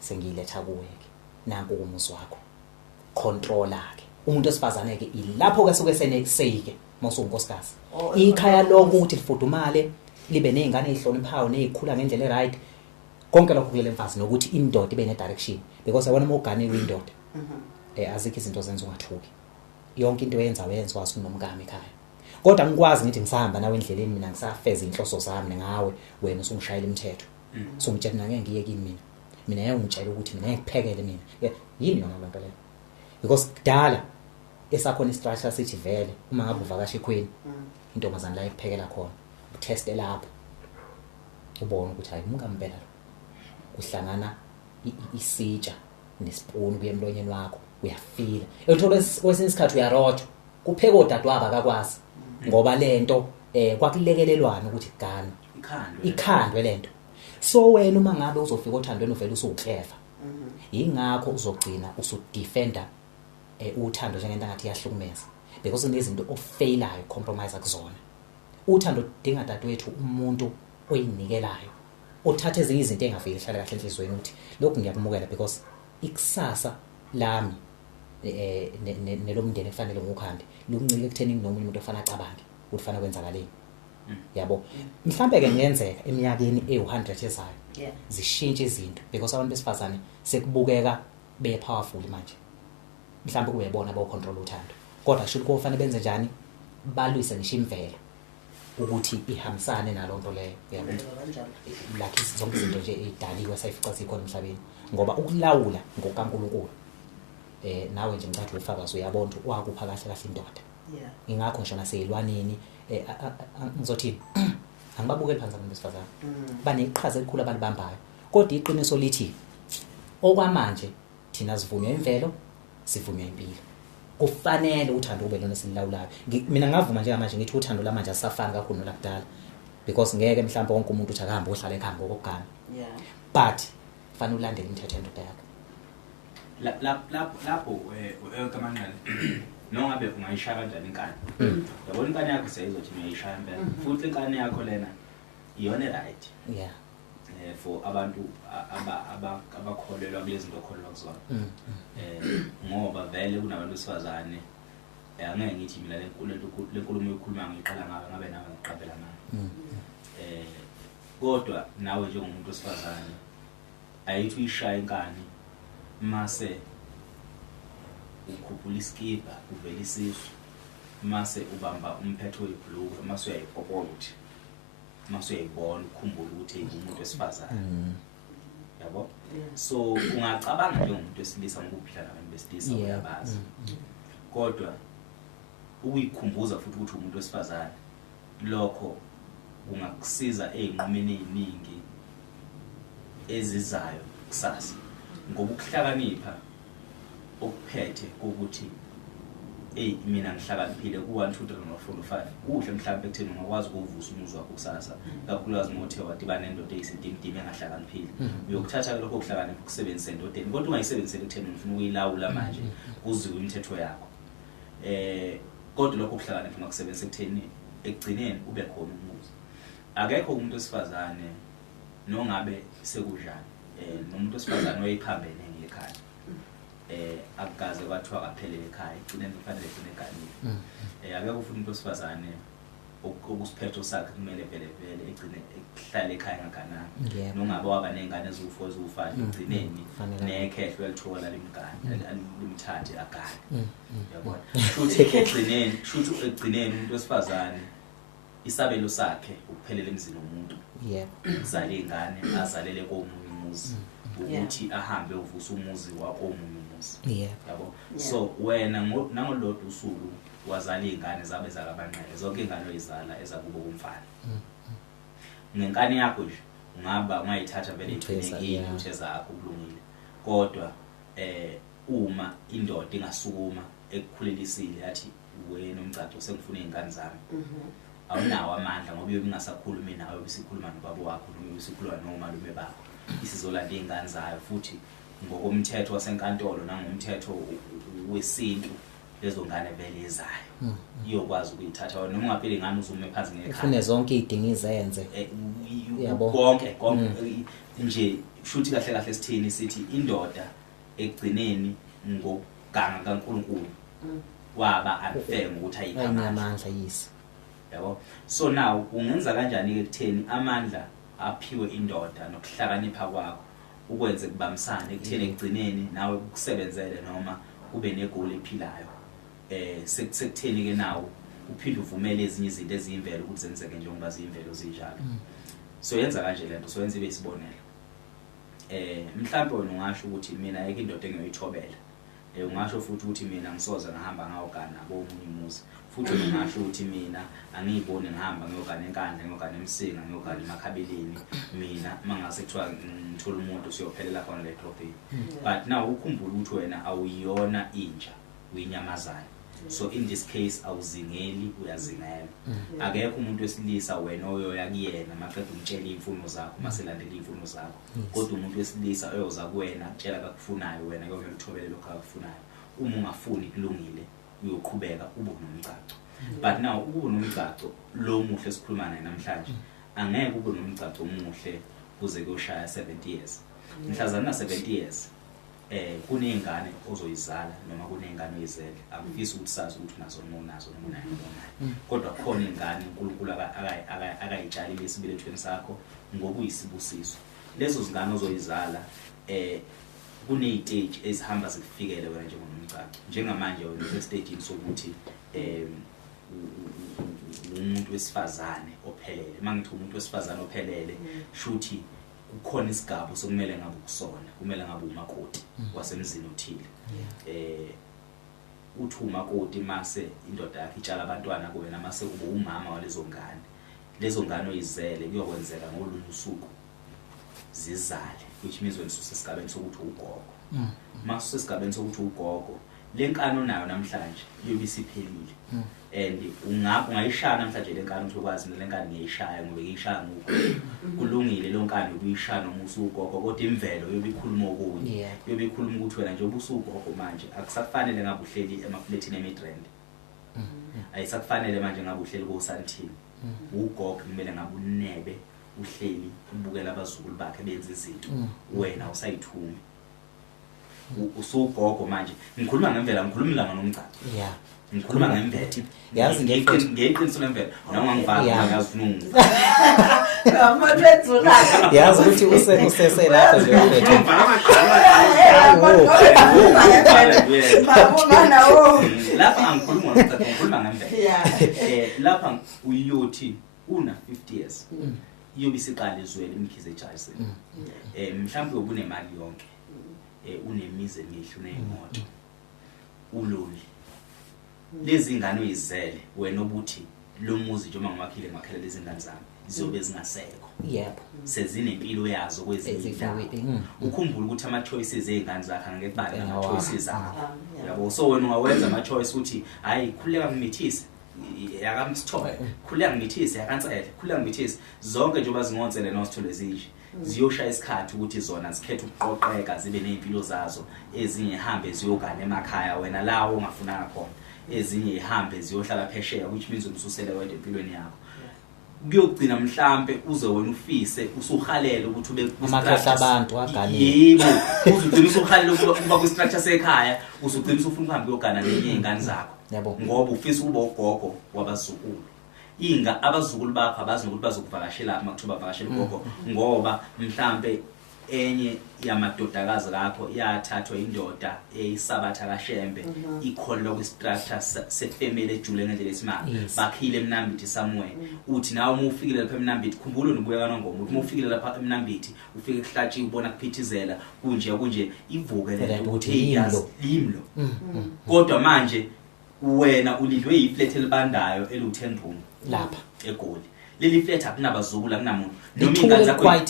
sengiyiletha kuwe ke nanku umuzi wakho controller ke umuntu osifazane ke ilapho ke suke senekuseyike mawusunkosikazi ikhaya lonke ukuthi lifudumale libe nezingane ezihloniphayo nezikhula ngendlela eright konke lokho kulele mfazi nokuthi indoda ibe ne direction because yabona umogane windoda azikho izinto zenza ungathuki yonke into yenza wazi unomkami ekhaya kodwa ngikwazi ngithi ngisahamba nawe endleleni mina ngisafeza inhloso zami ngawe wena usungishayela imithetho songitshela ngeke ngiye kimi mina yangitshela ukuthi mina ngikuphekele mina yini yona lonto leyo because kudala esakhona istructure sithi vele uma ngabe uvakasha ekhweni intombazana la ikuphekela khona uteste lapho ubone ukuthi hayi umkampela kuhlangana isitsha nespoon kuye emlonyeni wakho uyafila uthola kwesinye isikhathi uyarotha kupheka odadwaba akakwazi ngoba lento kwakulekelelwana ukuthi gana ikhandwe lento so wena uma ngabe uzofika othandweni uvela usuklefa ingakho uzogcina usudefender uthando njengento ngathi yahlukumeza because kunezinto ofailayo compromise kuzona uthando dinga dadwethu umuntu oyinikelayo othatha ezinye izinto engafiki ihlala kahle enhlizweni uthi lokhu ngiyakumukela because ikusasa lami nelomndeni kufanele ngokuhande lokuncike ekutheni nomunye umuntu ofana acabange ukufana kwenzakaleni yabo mhlambe ke ngiyenzeka eminyakeni e100 ezayo zishintshe izinto because abantu besifazane sekubukeka be powerful manje mhlambe kuyebona ba control uthando kodwa kusho ukuthi kufanele benze njani balwise ngisho imvelo ukuthi ihambisane nalonto leyo yabo like zonke izinto nje edaliwe sayifica sikhona emhlabeni ngoba ukulawula ngokaNkulunkulu nawe nje ngicathi ufakazi uyabona ukuthi wakupha kahle kahle indoda ingakho ngisho naseyilwaneni ngizothi angibabukeli phansi abantu besifazane baneqhaza elikhulu abalibambayo kodwa iqiniso lithi okwamanje thina sivunywa imvelo sivunywa impilo kufanele uthando ube lona silawulayo mina ngavuma nje manje ngithi uthando lamanje asafani kakhulu nolakudala because ngeke mhlawumbe wonke umuntu uthi akahamba ohlala ekhaya ngokugana but fanele ulandele imithetho yendoda yakho lapho kamanqane nongabe ungayishaya kanjani inkani yabona inkani yakho seyizothi uyayishaya impela futhi inkani yakho lena iyona right for abantu abakholelwa kulezi zinto okholelwa kuzona ngoba vele kunabantu besifazane angeke ngithi mina lenkulumo ekhuluma ngiqala ngabe nawe ngiqaphela ngayo kodwa nawe njengomuntu wesifazane ayithi uyishaya inkani mase ukhuphula iskipa uvela isisu mase ubamba umphetho webhlue mase uyayipopola ukuthi mase uyayibona ukhumbula ukuthi umuntu wesifazane yabo so ungacabanga njengomuntu wesilisa ngokuphila nabantu besilisa uyabazi kodwa ukuyikhumbuza futhi ukuthi umuntu wesifazane lokho kungakusiza ezinqumeni eziningi ezizayo kusasa ngoba ukuhlakanipha okuphethe ukuthi mina ngihlakaniphile ku1 2 3 4 5 kuhle mhlawumbe ekutheni ungakwazi ukuvusa umuzi wakho kusasa kakhulukazi ngothe wadibana nendoda eyisidimdimi engahlakaniphile uyokuthatha lokho ukuhlakanipha ukusebenzisa endodeni kodwa ungayisebenziseli ekutheni ufuna ukuyilawula manje kuziwe imithetho yakho kodwa lokho ukuhlakanipha ungakusebenzisa ekutheni ekugcineni ube khona umuzi akekho umuntu wesifazane nongabe sekujani nomuntu wesifazane oyiphambene ngekhaya akukaze kwathiwa kaphelele ekhaya igcineni kufanele ufune eganile akekho futhi umuntu wesifazane okusiphetho sakhe kumele vele egcine ehlala ekhaya ngakanani nongabe waba nezingane eziwu4 eziwu5 igcineni nekhehlo elithola limgane limthathe agane yabona futhi egcineni umuntu wesifazane isabelo sakhe ukuphelela emzini womuntu uzale izingane azalele komunye umuzi ukuthi ahambe uvusa umuzi wakomunye umuzi yabo so wena nangolodwa usuku wazala izingane zabe zakabanqele zonke izingane oyizala ezakubo kumfana ngenkani yakho nje ungayithatha vele ithwelekile uthe zakho kulungile kodwa uma indoda ingasukuma ekukhulelisile yathi wena umcaco sengifuna izingane zami awunawo amandla ngoba uyobe ingasakhulumi nawe besikhuluma nobaba wakho noma besikhuluma nomalume bakho isizolanda izingane zayo futhi ngokomthetho wasenkantolo nangomthetho wesintu lezo ngane vele izayo iyokwazi ukuyithatha noma ungapheli ingane uzume phansi ngekhaya ufune zonke izidingo izenze Yabo. konke nje shuthi kahle kahle sithini sithi indoda egcineni ngoganga kaNkulunkulu waba unfair ukuthi ayinamandla yisi. yabo. So now ungenza kanjani ke kutheni amandla aphiwe indoda nokuhlakanipha kwakho ukwenze kubamisane ekutheni egcineni nawe ukusebenzele noma ube negoli ephilayo sekutheni ke nawo uphinde uvumele ezinye izinto eziyimvelo ukuthi zenzeke njengoba ziyimvelo zinjalo. So yenza kanje lento so yenza ibe isibonelo. Mhlawumbe wena ungasho ukuthi mina ayike indoda engiyoyithobela. Ungasho futhi ukuthi mina ngisoza ngahamba ngawogana nabo omunye umuzi. Futhi ungasho ukuthi mina angiyiboni ngihamba ngiyogana enkandla ngiyogana emsinga ngiyogana emakhabeleni mina mangase kuthiwa ngithola umuntu usiyophelela khona le trophy. But now ukhumbula ukuthi wena awuyona inja uyinyamazana. So in this case awuzingeli uyazingela. Akekho umuntu wesilisa wena oyoya kuyena maqeda umtshela imfuno zakho maselandela imfuno zakho. Kodwa umuntu wesilisa oyoza kuwena tshela akakufunayo wena uyomthobela lokho akakufunayo. Uma ungafuni kulungile uyoqhubeka ube nomgcaco. But now ube nomgcaco lo muhle esikhuluma naye namhlanje angeke ube nomgcaco omuhle kuze kuyoshaya 70 years. Mhlazana na 70 years kuneyingane ozoyizala noma kuneyingane oyizele akufisi ukuthi sazi ukuthi nazo noma nazo noma nayo kodwa khona ingane uNkulunkulu akayitshalile esibelethweni sakho ngokuyisibusiso. Lezo zingane ozoyizala kune-stage ezihamba zikufikele wena njengomcaco njengamanje wena use-stagini sokuthi umuntu wesifazane ophelele. Mangithi umuntu wesifazane ophelele shuthi kukhona isigaba sokumele ngabe ukusona kumele ngabe umakoti wasemzini othile. Uthi umakoti mase indoda yakhe itshala abantwana kuwena mase ube umama walezo ngane. Lezo ngane oyizele kuyokwenzeka ngolunye usuku zizale which means wena usesigabeni sokuthi ugogo. Mase usesigabeni sokuthi ugogo lenkano nayo namhlanje iyobe isiphelile. And ungayishaya namhlanje lenkano ukuthi ukwazi lenkano ngiyishaya ngoba ngiyishaya ngukho kulungile lenkano ukuyishaya noma usugogo kodwa imvelo yobe ikhuluma okunye yobe ikhuluma ukuthi wena nje ubusugogo manje akusafanele ngabe uhleli emafletini eMidrand. Ayisakufanele manje ngabe uhleli koSantini. Ugogo kumele ngabe unebe uhleli ubukela abazukulu bakhe benza izinto wena usayithumi. Usugogo manje ngikhuluma ngemvelo ngikhuluma langa nomgcaco. Ngikhuluma ngemvelo. Yazi ngeqiniso lemvelo noma ngivaka ngazunungu. Yazi ukuthi usese lapho nje ulethe. Lapha angikhuluma ngomgcaco ngikhuluma ngemvelo. Lapha uyothi una 50 years. Iyobe isiqala ezweni imkhize eJason. Mhlawumbe ubunemali yonke. Unemizi emihle uneyimoto. Uloli. Lezi ngane uyizele wena obuthi lo muzi nje mangiwakhile ngakhela lezi ngane zami zizobe zingasekho. Yebo. Sezinempilo yazo kwezindawo. Ukhumbula ukuthi ama choices ezingane zakhe angeke bale ama choices zakho. Yabo so wena ungawenza ama choice uthi hayi khuleka ngimithise yakamsithobe khuleka ngimithise yakansele khuleka ngimithise zonke nje bazingonsele nosithole zinje ziyoshaya isikhathi ukuthi zona zikhethe ukuqoqeka zibe nezimpilo zazo ezinye ihambe ziyogana emakhaya wena lawo ongafunanga khona. Ezinye ihambe ziyohlala phesheya which means ubususele wedwa empilweni yakho. Kuyogcina mhlambe uze wena ufise usuhalele ukuthi ube amakhahla abantu agane. Yebo uzugcina usuhalele ukuba ku structure sekhaya usugcina usufuna uhambe uyogana nenye ingane zakho. Yebo. Ngoba ufisa ukuba ugogo wabazukulu. Abazukulu bakho abazi ukuthi bazokuvakashela amathuba avakashela ugogo ngoba mhlambe enye yamadodakazi lakho yathathwa indoda eyisabatha kaShembe ikholwa kwistructure sefamily ejule ngendlela esimanga bakhile eMnambithi somewhere. Uthi nawe uma ufikile lapha eMnambithi khumbula nobuya kaNongoma uma ufikile lapha eMnambithi ufike kuhlatshiwe ubona kuphithizela kunje ivukele ukuthi eyazi limlo. Kodwa manje wena ulindwe yiflat elibandayo elu10 room lapha eGoli. Leli flat akunabazukulu akunamuntu noma ingane zakho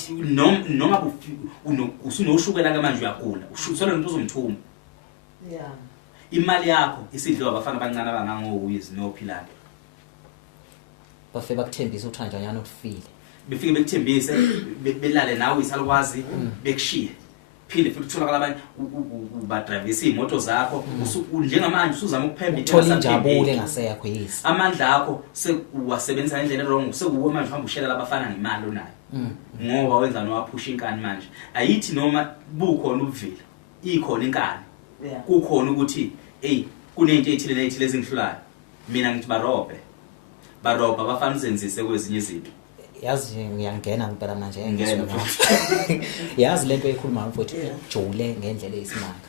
noma usunoshukela ke manje uyagula usole umuntu uzomthuma. Imali yakho isidliwa abafana abancane abangangoWiz noPhilani bafike bakuthembisa uthanjanyana ukufile befike bekuthembise belale nawe isalukwazi bekushiye phinde futhi utholakala abanye ubadrivisa imoto zakho njengamanje usuzama ukuphemba uthola injabulo engasekho yisi amandla akho sekuwasebenzisa indlela wrong sekuwe manje uhamba ushela labafana ngemali onayo ngoba wenza nowaphusha inkani manje ayithi noma bukhona ubuvila ikhona inkani kukhona ukuthi kunento ethile nethile ezingihlulayo mina ngithi baroba bafana uzenzise kwezinye izinto yazi ngiyangena ngempela manje ngizwe yazi lento ekhuluma mfowethu jule ngendlela eyisimanga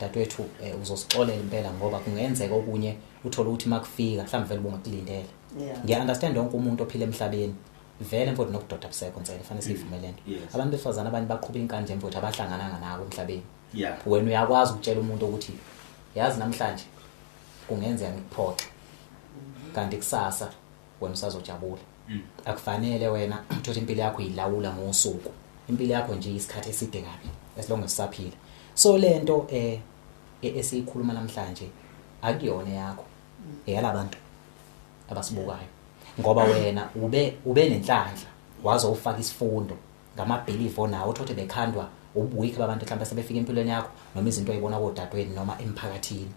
dadwethu uzosixolela impela ngoba kungenzeka okunye uthola ukuthi makufika mhlawumbe vele bungakulindele ngiya understand wonke umuntu ophila emhlabeni vele mfowethu nokudoda busekho ntsele fanele sivumelene abantu besifazana abanye baqhubha inkanje mfowethu abahlangananga nako emhlabeni wena uyakwazi ukutshela umuntu ukuthi yazi namhlanje kungenzeka ngikuphoxe kanti kusasa wena usazojabula akufanele wena uthathe impilo yakho yilawula ngosuku impilo yakho nje isikhathi eside kabi as long as usaphila so lento esikhuluma namhlanje akuyona yakho eyalabantu abasibukayo ngoba wena ube nenhlanhla wazo ufaka isifundo ngamabelief onawo uthothi bekhandwa ubuwiki babantu mhlawumbe sebefika empilweni yakho noma izinto oyibona kodadweni noma emphakathini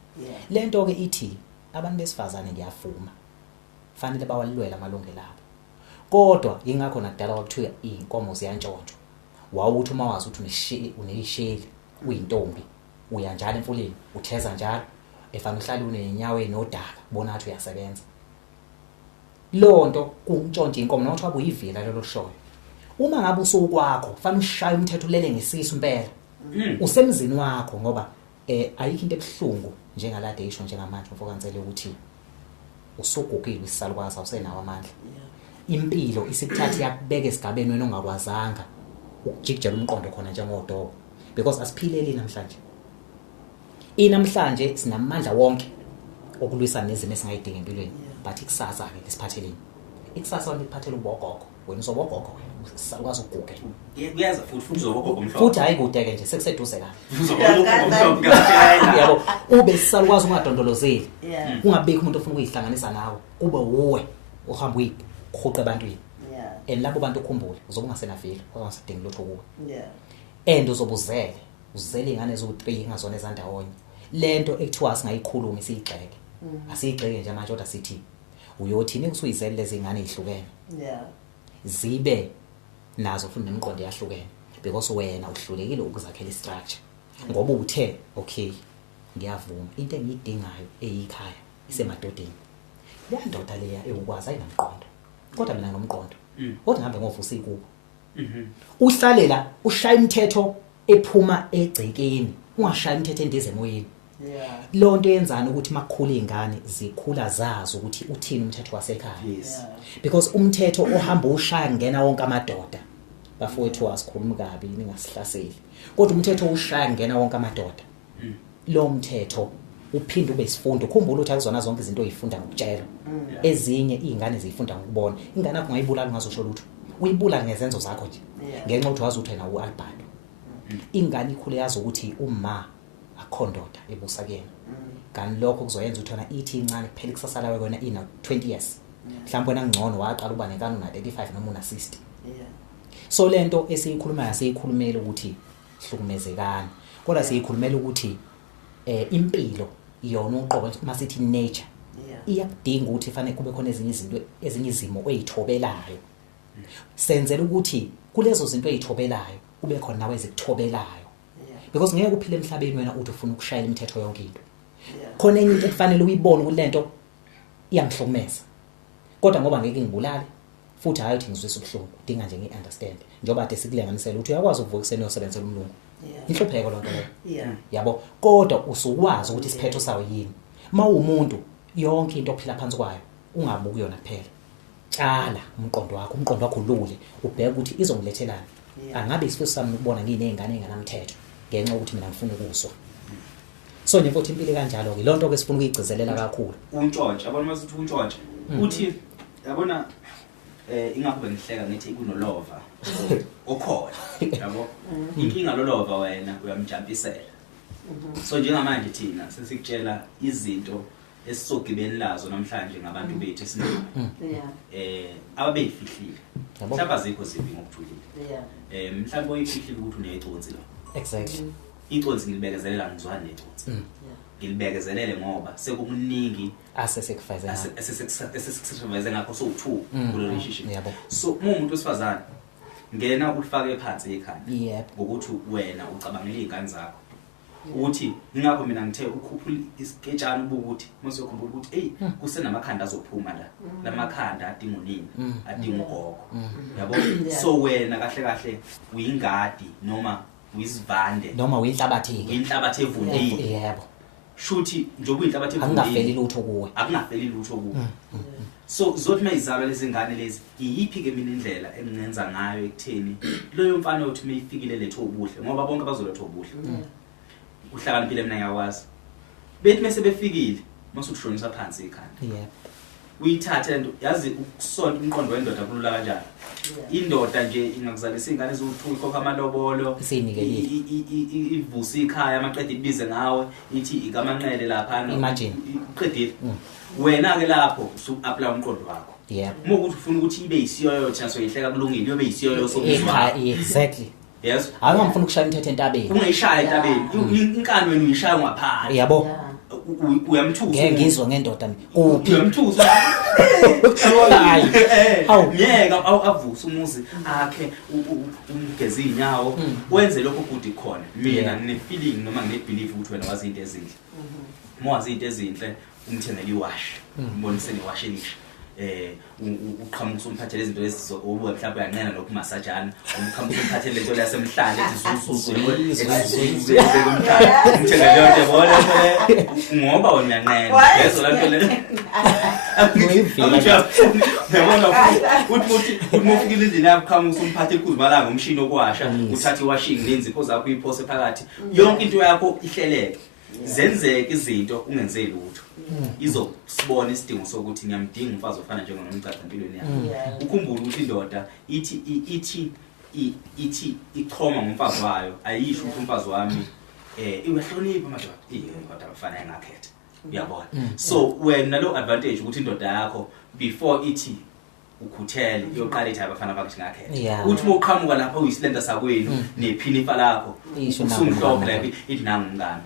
lento ke ithi abantu besifazane ngiyafuma fanele bawalwela amalungelo abo kodwa ingakho nakudala kwakuthiwa inkomo ziyantshontshwa wawuthi uma wazi ukuthi unesheli uyintombi uya njalo emfuleni utheza njalo efanele uhlale unenyaweni nodaka bona athi uyasebenza lonto kuntshontsha inkomo nokuthi abuyivila lelo shoyo uma ngabe usukwakho fanele ushaye umthetho ulele ngesisu impela usemzini wakho ngoba ayikho into ebhlungu njengalade isho njengamanje mfokansele ukuthi usugugile isisalukwazi awusenawo amandla impilo isikhathi yakubeka esigabeni wena ongakwazanga ukujikijela umqondo khona njengodobo because asiphileli namhlanje sinamandla wonke okulwisana nezimo esingayidinga empilweni but ikusasa ke lisiphatheleni ikusasa liphathela ubogogo wena uzobogogo usakwazi ukuguga kuyaza futhi uzobogogo mhlawumbe futhi hayi kudeke nje sekuseduze la yabo ube sisalukwazi ungadondolozeli ungabeki umuntu ofuna ukuyihlanganisa nawe kube uwe uhamba uyikhuqa ebantwini and labo bantu ukhumbule uzobe ungasenafile ungasadingi lutho kuwe and uzobuzele uzele ingane ezo3 ngazona ezandawonye lento ekuthiwa singayikhuluma isiyigxeke asiyigxeke nje manje kodwa sithi uyothini kusuyizele lezi ingane ezihlukene zibe nazo futhi nemiqondo yahlukene because wena uhlulekile ukuzakhela istructure ngoba uthe okay ngiyavuma into engiyidingayo eyikhaya isemadodeni le ndoda leya ekwazi ayinamqondo kodwa mina ngomqondo kodwa ngihambe ngovusa ikubo uhlalela ushaya imithetho ephuma egcekeni ungashaya imithetho endize emoyeni lonto yenzana ukuthi makukhula izingane zikhula zazi ukuthi uthini umthetho wasekhaya because umthetho ohamba ushaya ngena wonke amadoda bafowethu wasikhuluma kabi ningasihlaheli kodwa umthetho ushaya ngena wonke amadoda lo mthetho uphinde ube isifundo ukhumbula ukuthi akuzona zonke izinto oyifunda ngokutshela ezinye izingane zifunda ngokubona ingane yakho ngayibulala ngazosho lutho uyibulala ngezenzo zakho nje ngenxa ukuthi wazi ukuthi wena uAlbert ingane ikhule yazi ukuthi uma akhondoda ebusa kuyena kanti lokho kuzoyenza ukuthi wena ithi incane kuphela ikusasa lawe wena ina 20 years mhlawumbe wena ngcono waqala uba nekani una 35 noma una 60 so lento esiyikhulumayo siyikhulumela ukuthi hlukumezekana kodwa siyikhulumela ukuthi impilo iyona uqobo masithi nature iyakudinga ukuthi fanele kube khona ezinye izimo oyithobelayo senzela ukuthi kulezo zinto oyithobelayo kube khona nawe ezikuthobelayo because ngeke uphile emhlabeni wena uthi ufuna ukushayela imithetho yonke into khona enye into efanele uyibone kulento iyangihlukumeza kodwa ngoba ngeke ngibulale futhi hayi uthi ngizwisa ubuhlungu udinga nje ngiunderstand njengoba ade sikulenganisela ukuthi uyakwazi ukuvuka kuseni uyosebenzela umlungu inhlupheko lonto leyo yabo kodwa usukwazi ukuthi isiphetho sawo yini mawumuntu yonke into ophila phansi kwayo ungabuki yona kuphela tshala umqondo wakho ulule ubheke ukuthi izongilethela angabe isifiso sami ukubona nginezingane enganamthetho ngenxa ukuthi mina ngifuna ukuswa so nje futhi impilo kanjalo ke lonto ke sifuna ukuyigcizelela kakhulu untshontshe yabona masithi untshontshe uthi yabona ingakho bengihleka ngithi kunolova okhona yabo inkinga lolova wena uyamjampisela so njengamanje thina sesikutshela izinto esizogibeni lazo namhlanje ngabantu bethu esinayo ababeyifihlile mhlawumbe azikho zibi ngokujulile mhlawumbe oyifihlile ukuthi uneyiconsi la Exactly. Iconsi ngilibekezelela ngizwana neconsi. Ngilibekezelele ngoba sekukuningi asesekusacrifice ngakho so2 kulo relationship. Yebo. So umuntu wesifazane ngena ukufake phansi ekhanda. Yep. Ngokuthi wena ucabangela izingane zakho. Uthi ingakho mina ngithe ukhuphula isiketshana ukuthi mase ukhumbula ukuthi hey kusenamakhanda azophuma la. Lamakhanda adinga unini, adinga ugogo. Yabo? So wena kahle kahle uyingadi noma uyisivande noma uyinhlabathi inhlabathi evundile. Yebo. Shuthi njengoba inhlabathi evundile Akungafeli lutho kuwe. Akungafeli lutho kuwe. So zothi mayizalwa lezi ngane lezi iyiphi ke mina indlela engenza ngayo ekutheni loyo mfana othi mayifikile letho ubuhle ngoba bonke bazoletho ubuhle. Uhlakaniphile mina ngiyakwazi. Bethi mase befikile masukushonisa phansi ekhanda. Yebo. Uyithathe lento yazi ukusonta umqondo wendoda kulula kanjani. Indoda nje ingakuzalisa izingane eziwu2 ikhokha amalobolo ivusa ikhaya amaqeda ibize ngawe ithi ikamanqele lapha Imagine. Iqedile. Wena ke lapho usu-apply umqondo wakho. Yebo. Uma ukuthi ufuna ukuthi ibe isiyoyo thina soyihleka kulungile iyobe isiyoyo sokuzwa. Exactly. Yes. Awungafuna ukushaya imithetho entabeni. Ungayishaya entabeni. Inkani wena uyishaya ngaphansi. Yabo. Uyamthusa. Ngeke ngizwe ngendoda mina. Kuphi? Uyamthusa. Hayi. Hawu. Ngeke avusa umuzi akhe umgeza inyawo wenze lokho ukuthi khona. Mina ngine feeling noma ngine belief ukuthi wena wazi into ezinhle. Uma wazi into ezinhle umthengele iwash. Umboniseni iwash elisha. Uqhamuka umphathele izinto ezizobuka mhlawumbe uyanqena nokumasajana umqhamuka umphathele lento lasemhlanje ezizuzuzu umthengele yonke bona ngoba wena uyanqena yezo lanto le uthi ufikile endlini yakho qhamuka umphathe kuzimalanga umshini okwasha uthatha iwashing lenzi pho zakho iphose phakathi yonke into yakho ihleleke zenzeke izinto ungenzeli lutho izosibona isidingo sokuthi ngiyamdinga umfazi ofana njengonomcaca empilweni yakhe. Ukhumbula ukuthi indoda ithi ichoma ngomfazi wayo ayisho ukuthi umfazi wami iwehlonipha madoda kodwa abafana engakhetha. Uyabona? So wena lo advantage ukuthi indoda yakho before ithi ukhuthele iyoqala ithi abafana bakuthi ngakhetha. Uthi uma uqhamuka lapha uyisilenda sakwenu nephinifa lakho usumhlophe lapha ithi nangu ngani.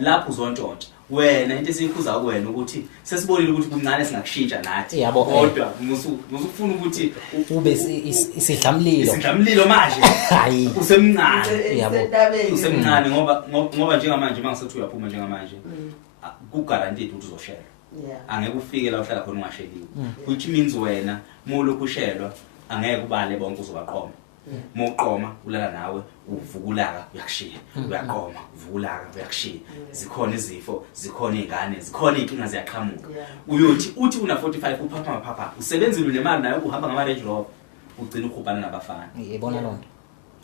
Lapho uzontshontsha wena into esiyikhuza kuwena ukuthi sesibonile ukuthi kuncane singakushintsha nathi kodwa musufuna ukuthi ube isidlamlilo manje hayi usemncane yabo usemncane ngoba njengamanje mangisethi uyaphuma njengamanje ku-guaranteed ukuthi uzoshela. Angeke ufike la uhlala khona ungasheliwe which means wena mulokhu ushelwa angeke ubale bonke uzobaqoma. Moqoma ulala nawe uvukulaka uyakushiya uyaqoma uvukulaka uyakushiya zikhona izifo zikhona izingane zikhona inkinga ziyaqhamuka uyothi uthi una 45 uphapha maphapha usebenzile nemali nayo uhamba ngama Range Rover ugcina ukhupana nabafana. Yibona lonto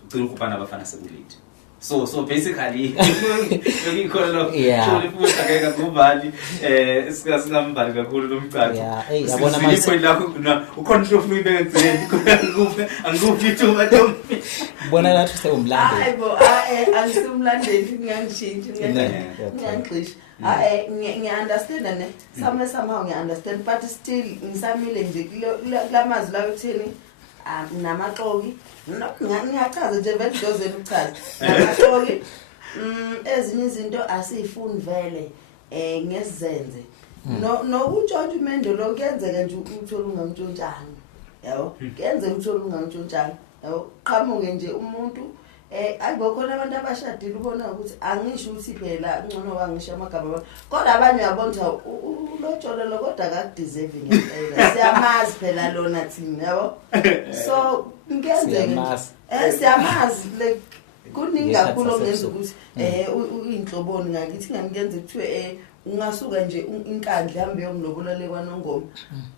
ugcina ukhupana nabafana sekulate. So basically ngikho lo shole futhi akeka kubali singamvali kakhulu lomcaco. Yabona manje point lakho ucontrol ufuna ibeke egcine angikuphi ithu batombi bona lathi sewumlando. Hayibo angisumlandeli ngiyangishintsha ngiyangixisha. Ngiya-understand ne somehow ngiya-understand but still ngisamile nje kulamazwi lawo ekutheni namaxoki ngiyachaza nje vele dozeni uchaza namaxoki ezinye izinto asifuni vele ngesizenze nokuntshontsha imendo lo kuyenzeka nje uthola ungamtshontshanga yabo kuyenzeka uthola ungamtshontshanga yabo qhamuke nje umuntu akukhona abantu abashadile ubona ukuthi angisho ukuthi phela ngcono wangisho amagama kodwa abanye uyabona ulotsholo lo kodwa akadeserving ngempela siyamazi phela lona thina yabo so ngiyenzeka siyamazi like kuningi kakhulu ngenza ukuthi uyinhloboni ngakithi ngamkenze kuthiwe ungasuka nje inkandla hambe yomlobolale kwaNongoma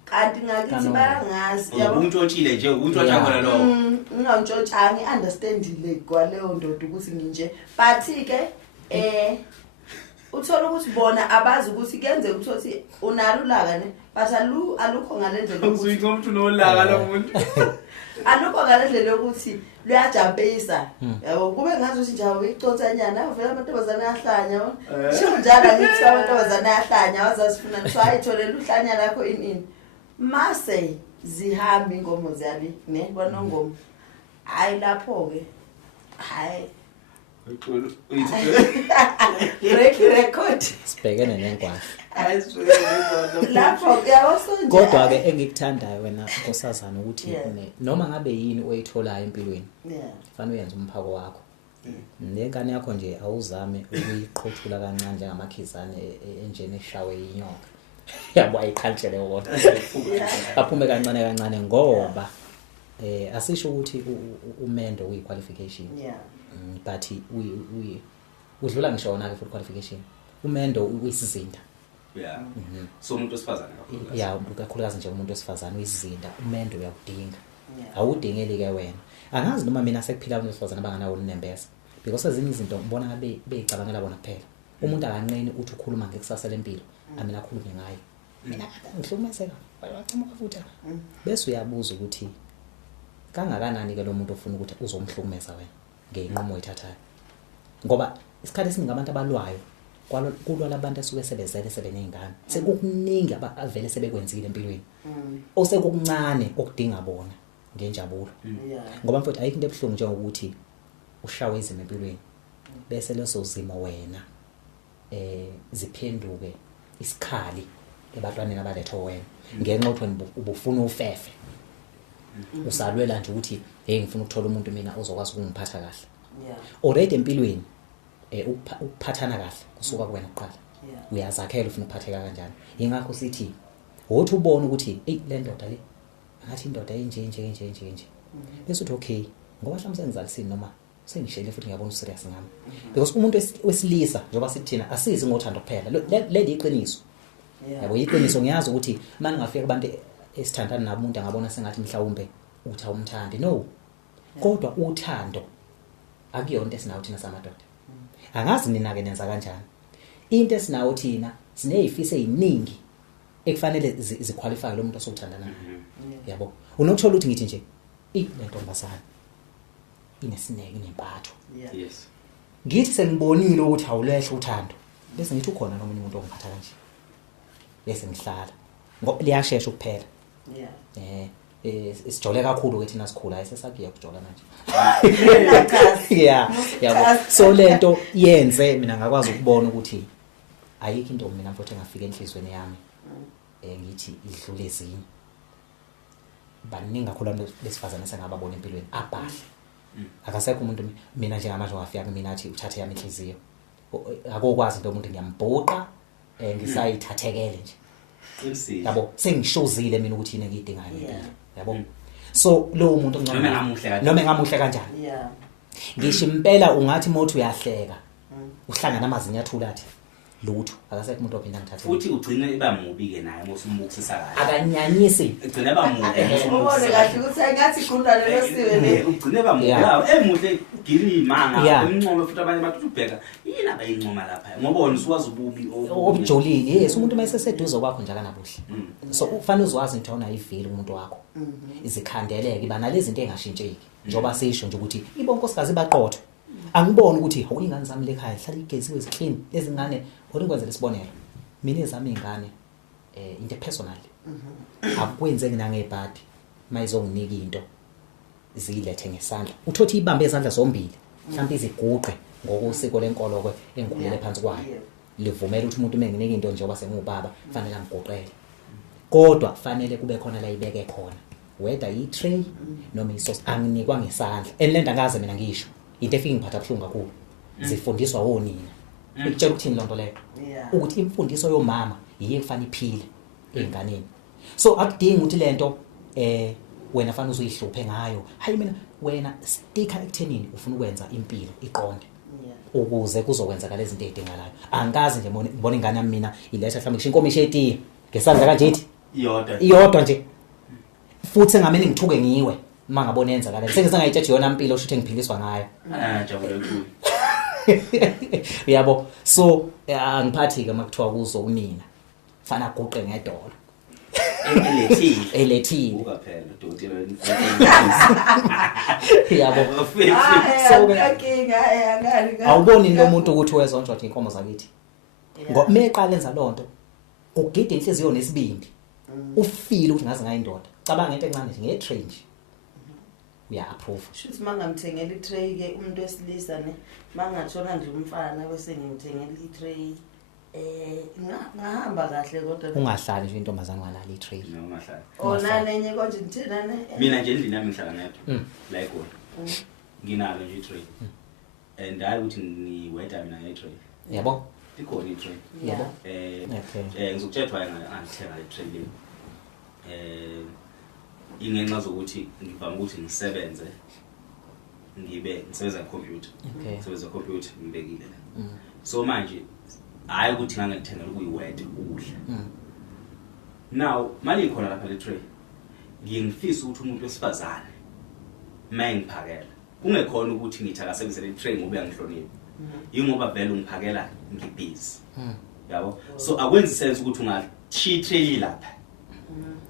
kanti ngakithi bayangazi yabo untshotshile nje untshontsha khona lo ngawuntshontsha ngi-understandile kwaleyo ndoda ukuthi nginje but ke uthola ukuthi bona abazi ukuthi kuyenzeka ukuthi unalo ulaka ne but alukho ngalendlela ukuthi umuntu unolaka lo muntu alukho ngalendlela yokuthi luyajampisa yabo kube ngazi ukuthi nje uyicotsanyana vele amantombazane ayahlanya yabona sho njalo ngithi amantombazane ayahlanya wazasifuna ngisho ayitholela uhlanya lakho ini mase zihamba ingomo ziyali ne kwaNongoma hayi lapho ke hayi break record sibhekene nengwazi lapho uyawasonja kodwa ke engikuthandayo wena nkosazana ukuthi Yeah. noma ngabe yini oyitholayo empilweni yeah kufanele uyenze umphako wakho nengane yakho nje awuzame ukuyiqhothula kancane njengamakhizane enjeni eshawe inyoka yabo ayiqhanjele wona aphume kancane kancane ngoba asisho ukuthi umendo uyiqualification yeah but udlula ngisho wona ke for qualification umendo uyisizinda yeah so umuntu osifazana kakhulu ya kakhulukazi nje umuntu wesifazana uyisizinda umendo uyakudinga yeah awudingeli ke wena angazi noma mina sekuphila abantu besifazana banganawo unembesa because ezinye izinto ngibona ngabe beyicabangela bona kuphela umuntu akanqeni uthi ukhuluma ngekusasa lempilo amina akhulume ngayo mina ngihlukumezeka bayacima futhi bese uyabuza ukuthi kangakanani ke lo muntu ofuna ukuthi uzomhlukumeza wena ngeinqumo oyithathayo ngoba isikhathi esiningi abantu abalwayo kulwa labantu esuke sebezele sebenengane sekukuningi abavele sebekwenzile empilweni osekuncane okudinga bona ngenjabulo yeah ngoba mfowethu ayikho into ebuhlungu njengokuthi ushawe izimo empilweni bese leso zimo wena ziphenduke isikhali ebantwaneni abalethwa wena ngenxa yokuthi ubufuna ufefe usalwela nje ukuthi hey ngifuna ukuthola umuntu mina ozokwazi ukungiphatha kahle yeah already empilweni ukuphathana kahle kusuka kuwena kuqala yeah uyazakhela ufuna ukuphatheka kanjani ingakho sithi wothi ubone ukuthi hey le ndoda le ngathi indoda enje bese uthi okay ngoba mhlawumbe sengizalisini noma sengishele futhi ngiyabona userious ngami because umuntu wesilisa njengoba sithina asizi ngothando kuphela leli iqiniso yabo iqiniso ngiyazi ukuthi manje ngafika abantu esithandana nabo umuntu angabona sengathi mhlawumbe uthi awumthandi no kodwa uthando akuyona into esinayo thina samadoda angazi nina ke nenza kanjani into esinayo thina sinezifiso eziningi ekufanele ziqualify lo muntu osuthandana yabo unokuthola ukuthi ngithi nje le ntombazana inesineke inempatho yes ngithi sengibonile ukuthi awulehle uthando bese ngithi ukhona nomunye umuntu ongiphatha kanje bese ngihlala ngoba liyashesha ukuphela yeah sijole kakhulu ke thina sikhula ayisesakuya kujola manje yeah yabo so lento yenze mina ngakwazi ukubona ukuthi ayikho into mina mfowethu engafika enhlizweni yami ngithi idlule ezinye baningi kakhulu abantu besifazana sengababona empilweni abhahle akasekho umuntu mina njengamanje ngafika kumina athi uthathe yami inhliziyo akokwazi into umuntu ngiyambhuqa ngisayithathekele nje yabo sengishozile mina ukuthi yini engiyidingayo empilweni yabo so lo muntu noma engamuhle kanjani yeah ngisho impela ungathi mothi uyahleka uhlangana amazinyo athulathi lutho akasekho umuntu ophinda ngithathe futhi ugcine eba mubi ke naye mosumbukusisa kahle akanyanyisi ugcine eba mubi ubone kahle ukuthi engathi igundane losiwe le ugcine eba mubi emuhle gili imanga emncoma futhi abanye abantu ubheka yini abayincoma lapha ngoba wona usukwazi ububi obujolile yes umuntu mayeseseduze kwakho njalo nabuhle so ufanele uzwazi into ona ivile umuntu wakho izikhandeleke iba nalezi zinto engashintsheki njoba sisho nje ukuthi ibonkosikazi baqotho angiboni ukuthi hawu ingane zami lekhaya hlala igeziwe clean lezi ngane ngikwenze lesibonelo mina ezami ingane into personal akukwenzeki nangebhadi mayizonginika into zilethe ngesandla uthothi ibambe izandla zombili mhlawumbe iziguqe ngokosiko lenkolo ke engikhulele phansi kwayo livumela ukuthi umuntu menginika into njengoba sengubaba fanele amgoqele kodwa fanele kube khona la ibeke khona whether i tray noma isosi anginikwa ngesandla enilenda ngaze mina ngisho into efika ngiphatha kuhlungu kakhulu zifundiswa wonina ukutshela ukuthini lonto leyo ukuthi imfundiso yomama yiye kufanele iphile enganeni so akudingi ukuthi lento wena fanele uzoyihluphe ngayo hayi mina wena sticka ekuthenini ufuna ukwenza impilo iqonde ukuze kuzokwenzakala izinto ezidingalayo angazi nje ngibona ingane yami mina iletha mhlawumbe ngisho inkomo ishetiye ngesandla kanje ithi iyodwa nje futhi engameni ngithuke ngiwe mangabona yenzakala sengizangayitshethi yona impilo osho ukuthi ngiphiliswa ngayo jabule kakhulu yabo so angiphathi ke makuthiwa kuzo unina fana guqe ngedolo elethile ukaphela dokotela yabo so ngiyangani awuboni lo muntu ukuthi wezonje wathi inkomo zakithi ngoba meqala enza lonto ugida inhliziyo nesibindi ufile ukuthi ngaze ngayindoda cabanga into encane nje ngetrend uya-approve. Shuthi mangamthengela i-tray ke umuntu wesilisa ne mangathola nje umfana bese ngimthengela i-tray ngahamba kahle kodwa Ungahlali nje intombazane ngalala i-tray. noma hlala onanenye konje ngithena ne mina nje endlini yami ngihlala ngedwa la eGoli nginalo nje i-tray and hayi ukuthi ngiweda mina nge-tray Yabo? ikhona i-tray Yabo? okay ngizokutshela why ngithenga i-tray le ingenxa zokuthi ngivama ukuthi ngisebenze ngisebenza ngecomputer ngisebenza ngecomputer ngibekile so manje hayi ukuthi ngangithengela ukuyiweda ukudla now mali ikhona lapha le tray ngiyengifisa ukuthi umuntu wesifazane mayengiphakela kungekhona ukuthi ngithi akasebenzele i-tray ngoba uyangihlonipha ingoba vele ungiphakela ngibhizi yabo so akwenzi sense ukuthi ungachiya i-tray lapha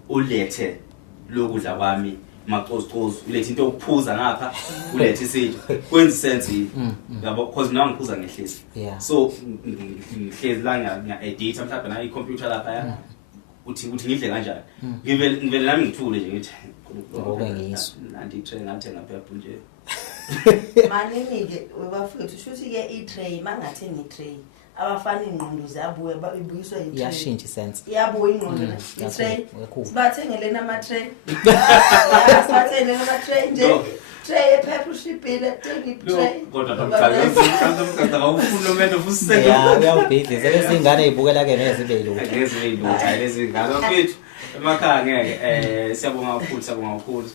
ulethe lokudla kwami macozicozi ulethe into yokuphuza ngapha ulethe isitsha kwenza sense yabo because now ngiphuza ngehlisi so ngihlezi la ngiya-edit mhlawumbe na i-computer lapha uthi ngidle kanjani ngivele nami ngithule nje ngithi ngoba ngiyiswa nanti i-tray ngathenga phepha nje manini-ke webafethu shuthi-ke i-tray mangathenga i-tray abafana ingqondo ziyabuya ibuyiswa i-tray iyashintsha isense iyabuya ingqondo i-tray sibathengeleni ama-tray sibathengeleni ama-tray nje tray ephepha ushibhile thenga i-tray kodwa nomqala awufuni lomendo fusiseke uyawubhidlisa lezi ngane ey'bukela-ke nezibe yilutho lezi ngane mfethu emakhaya ngeke siyabonga kakhulu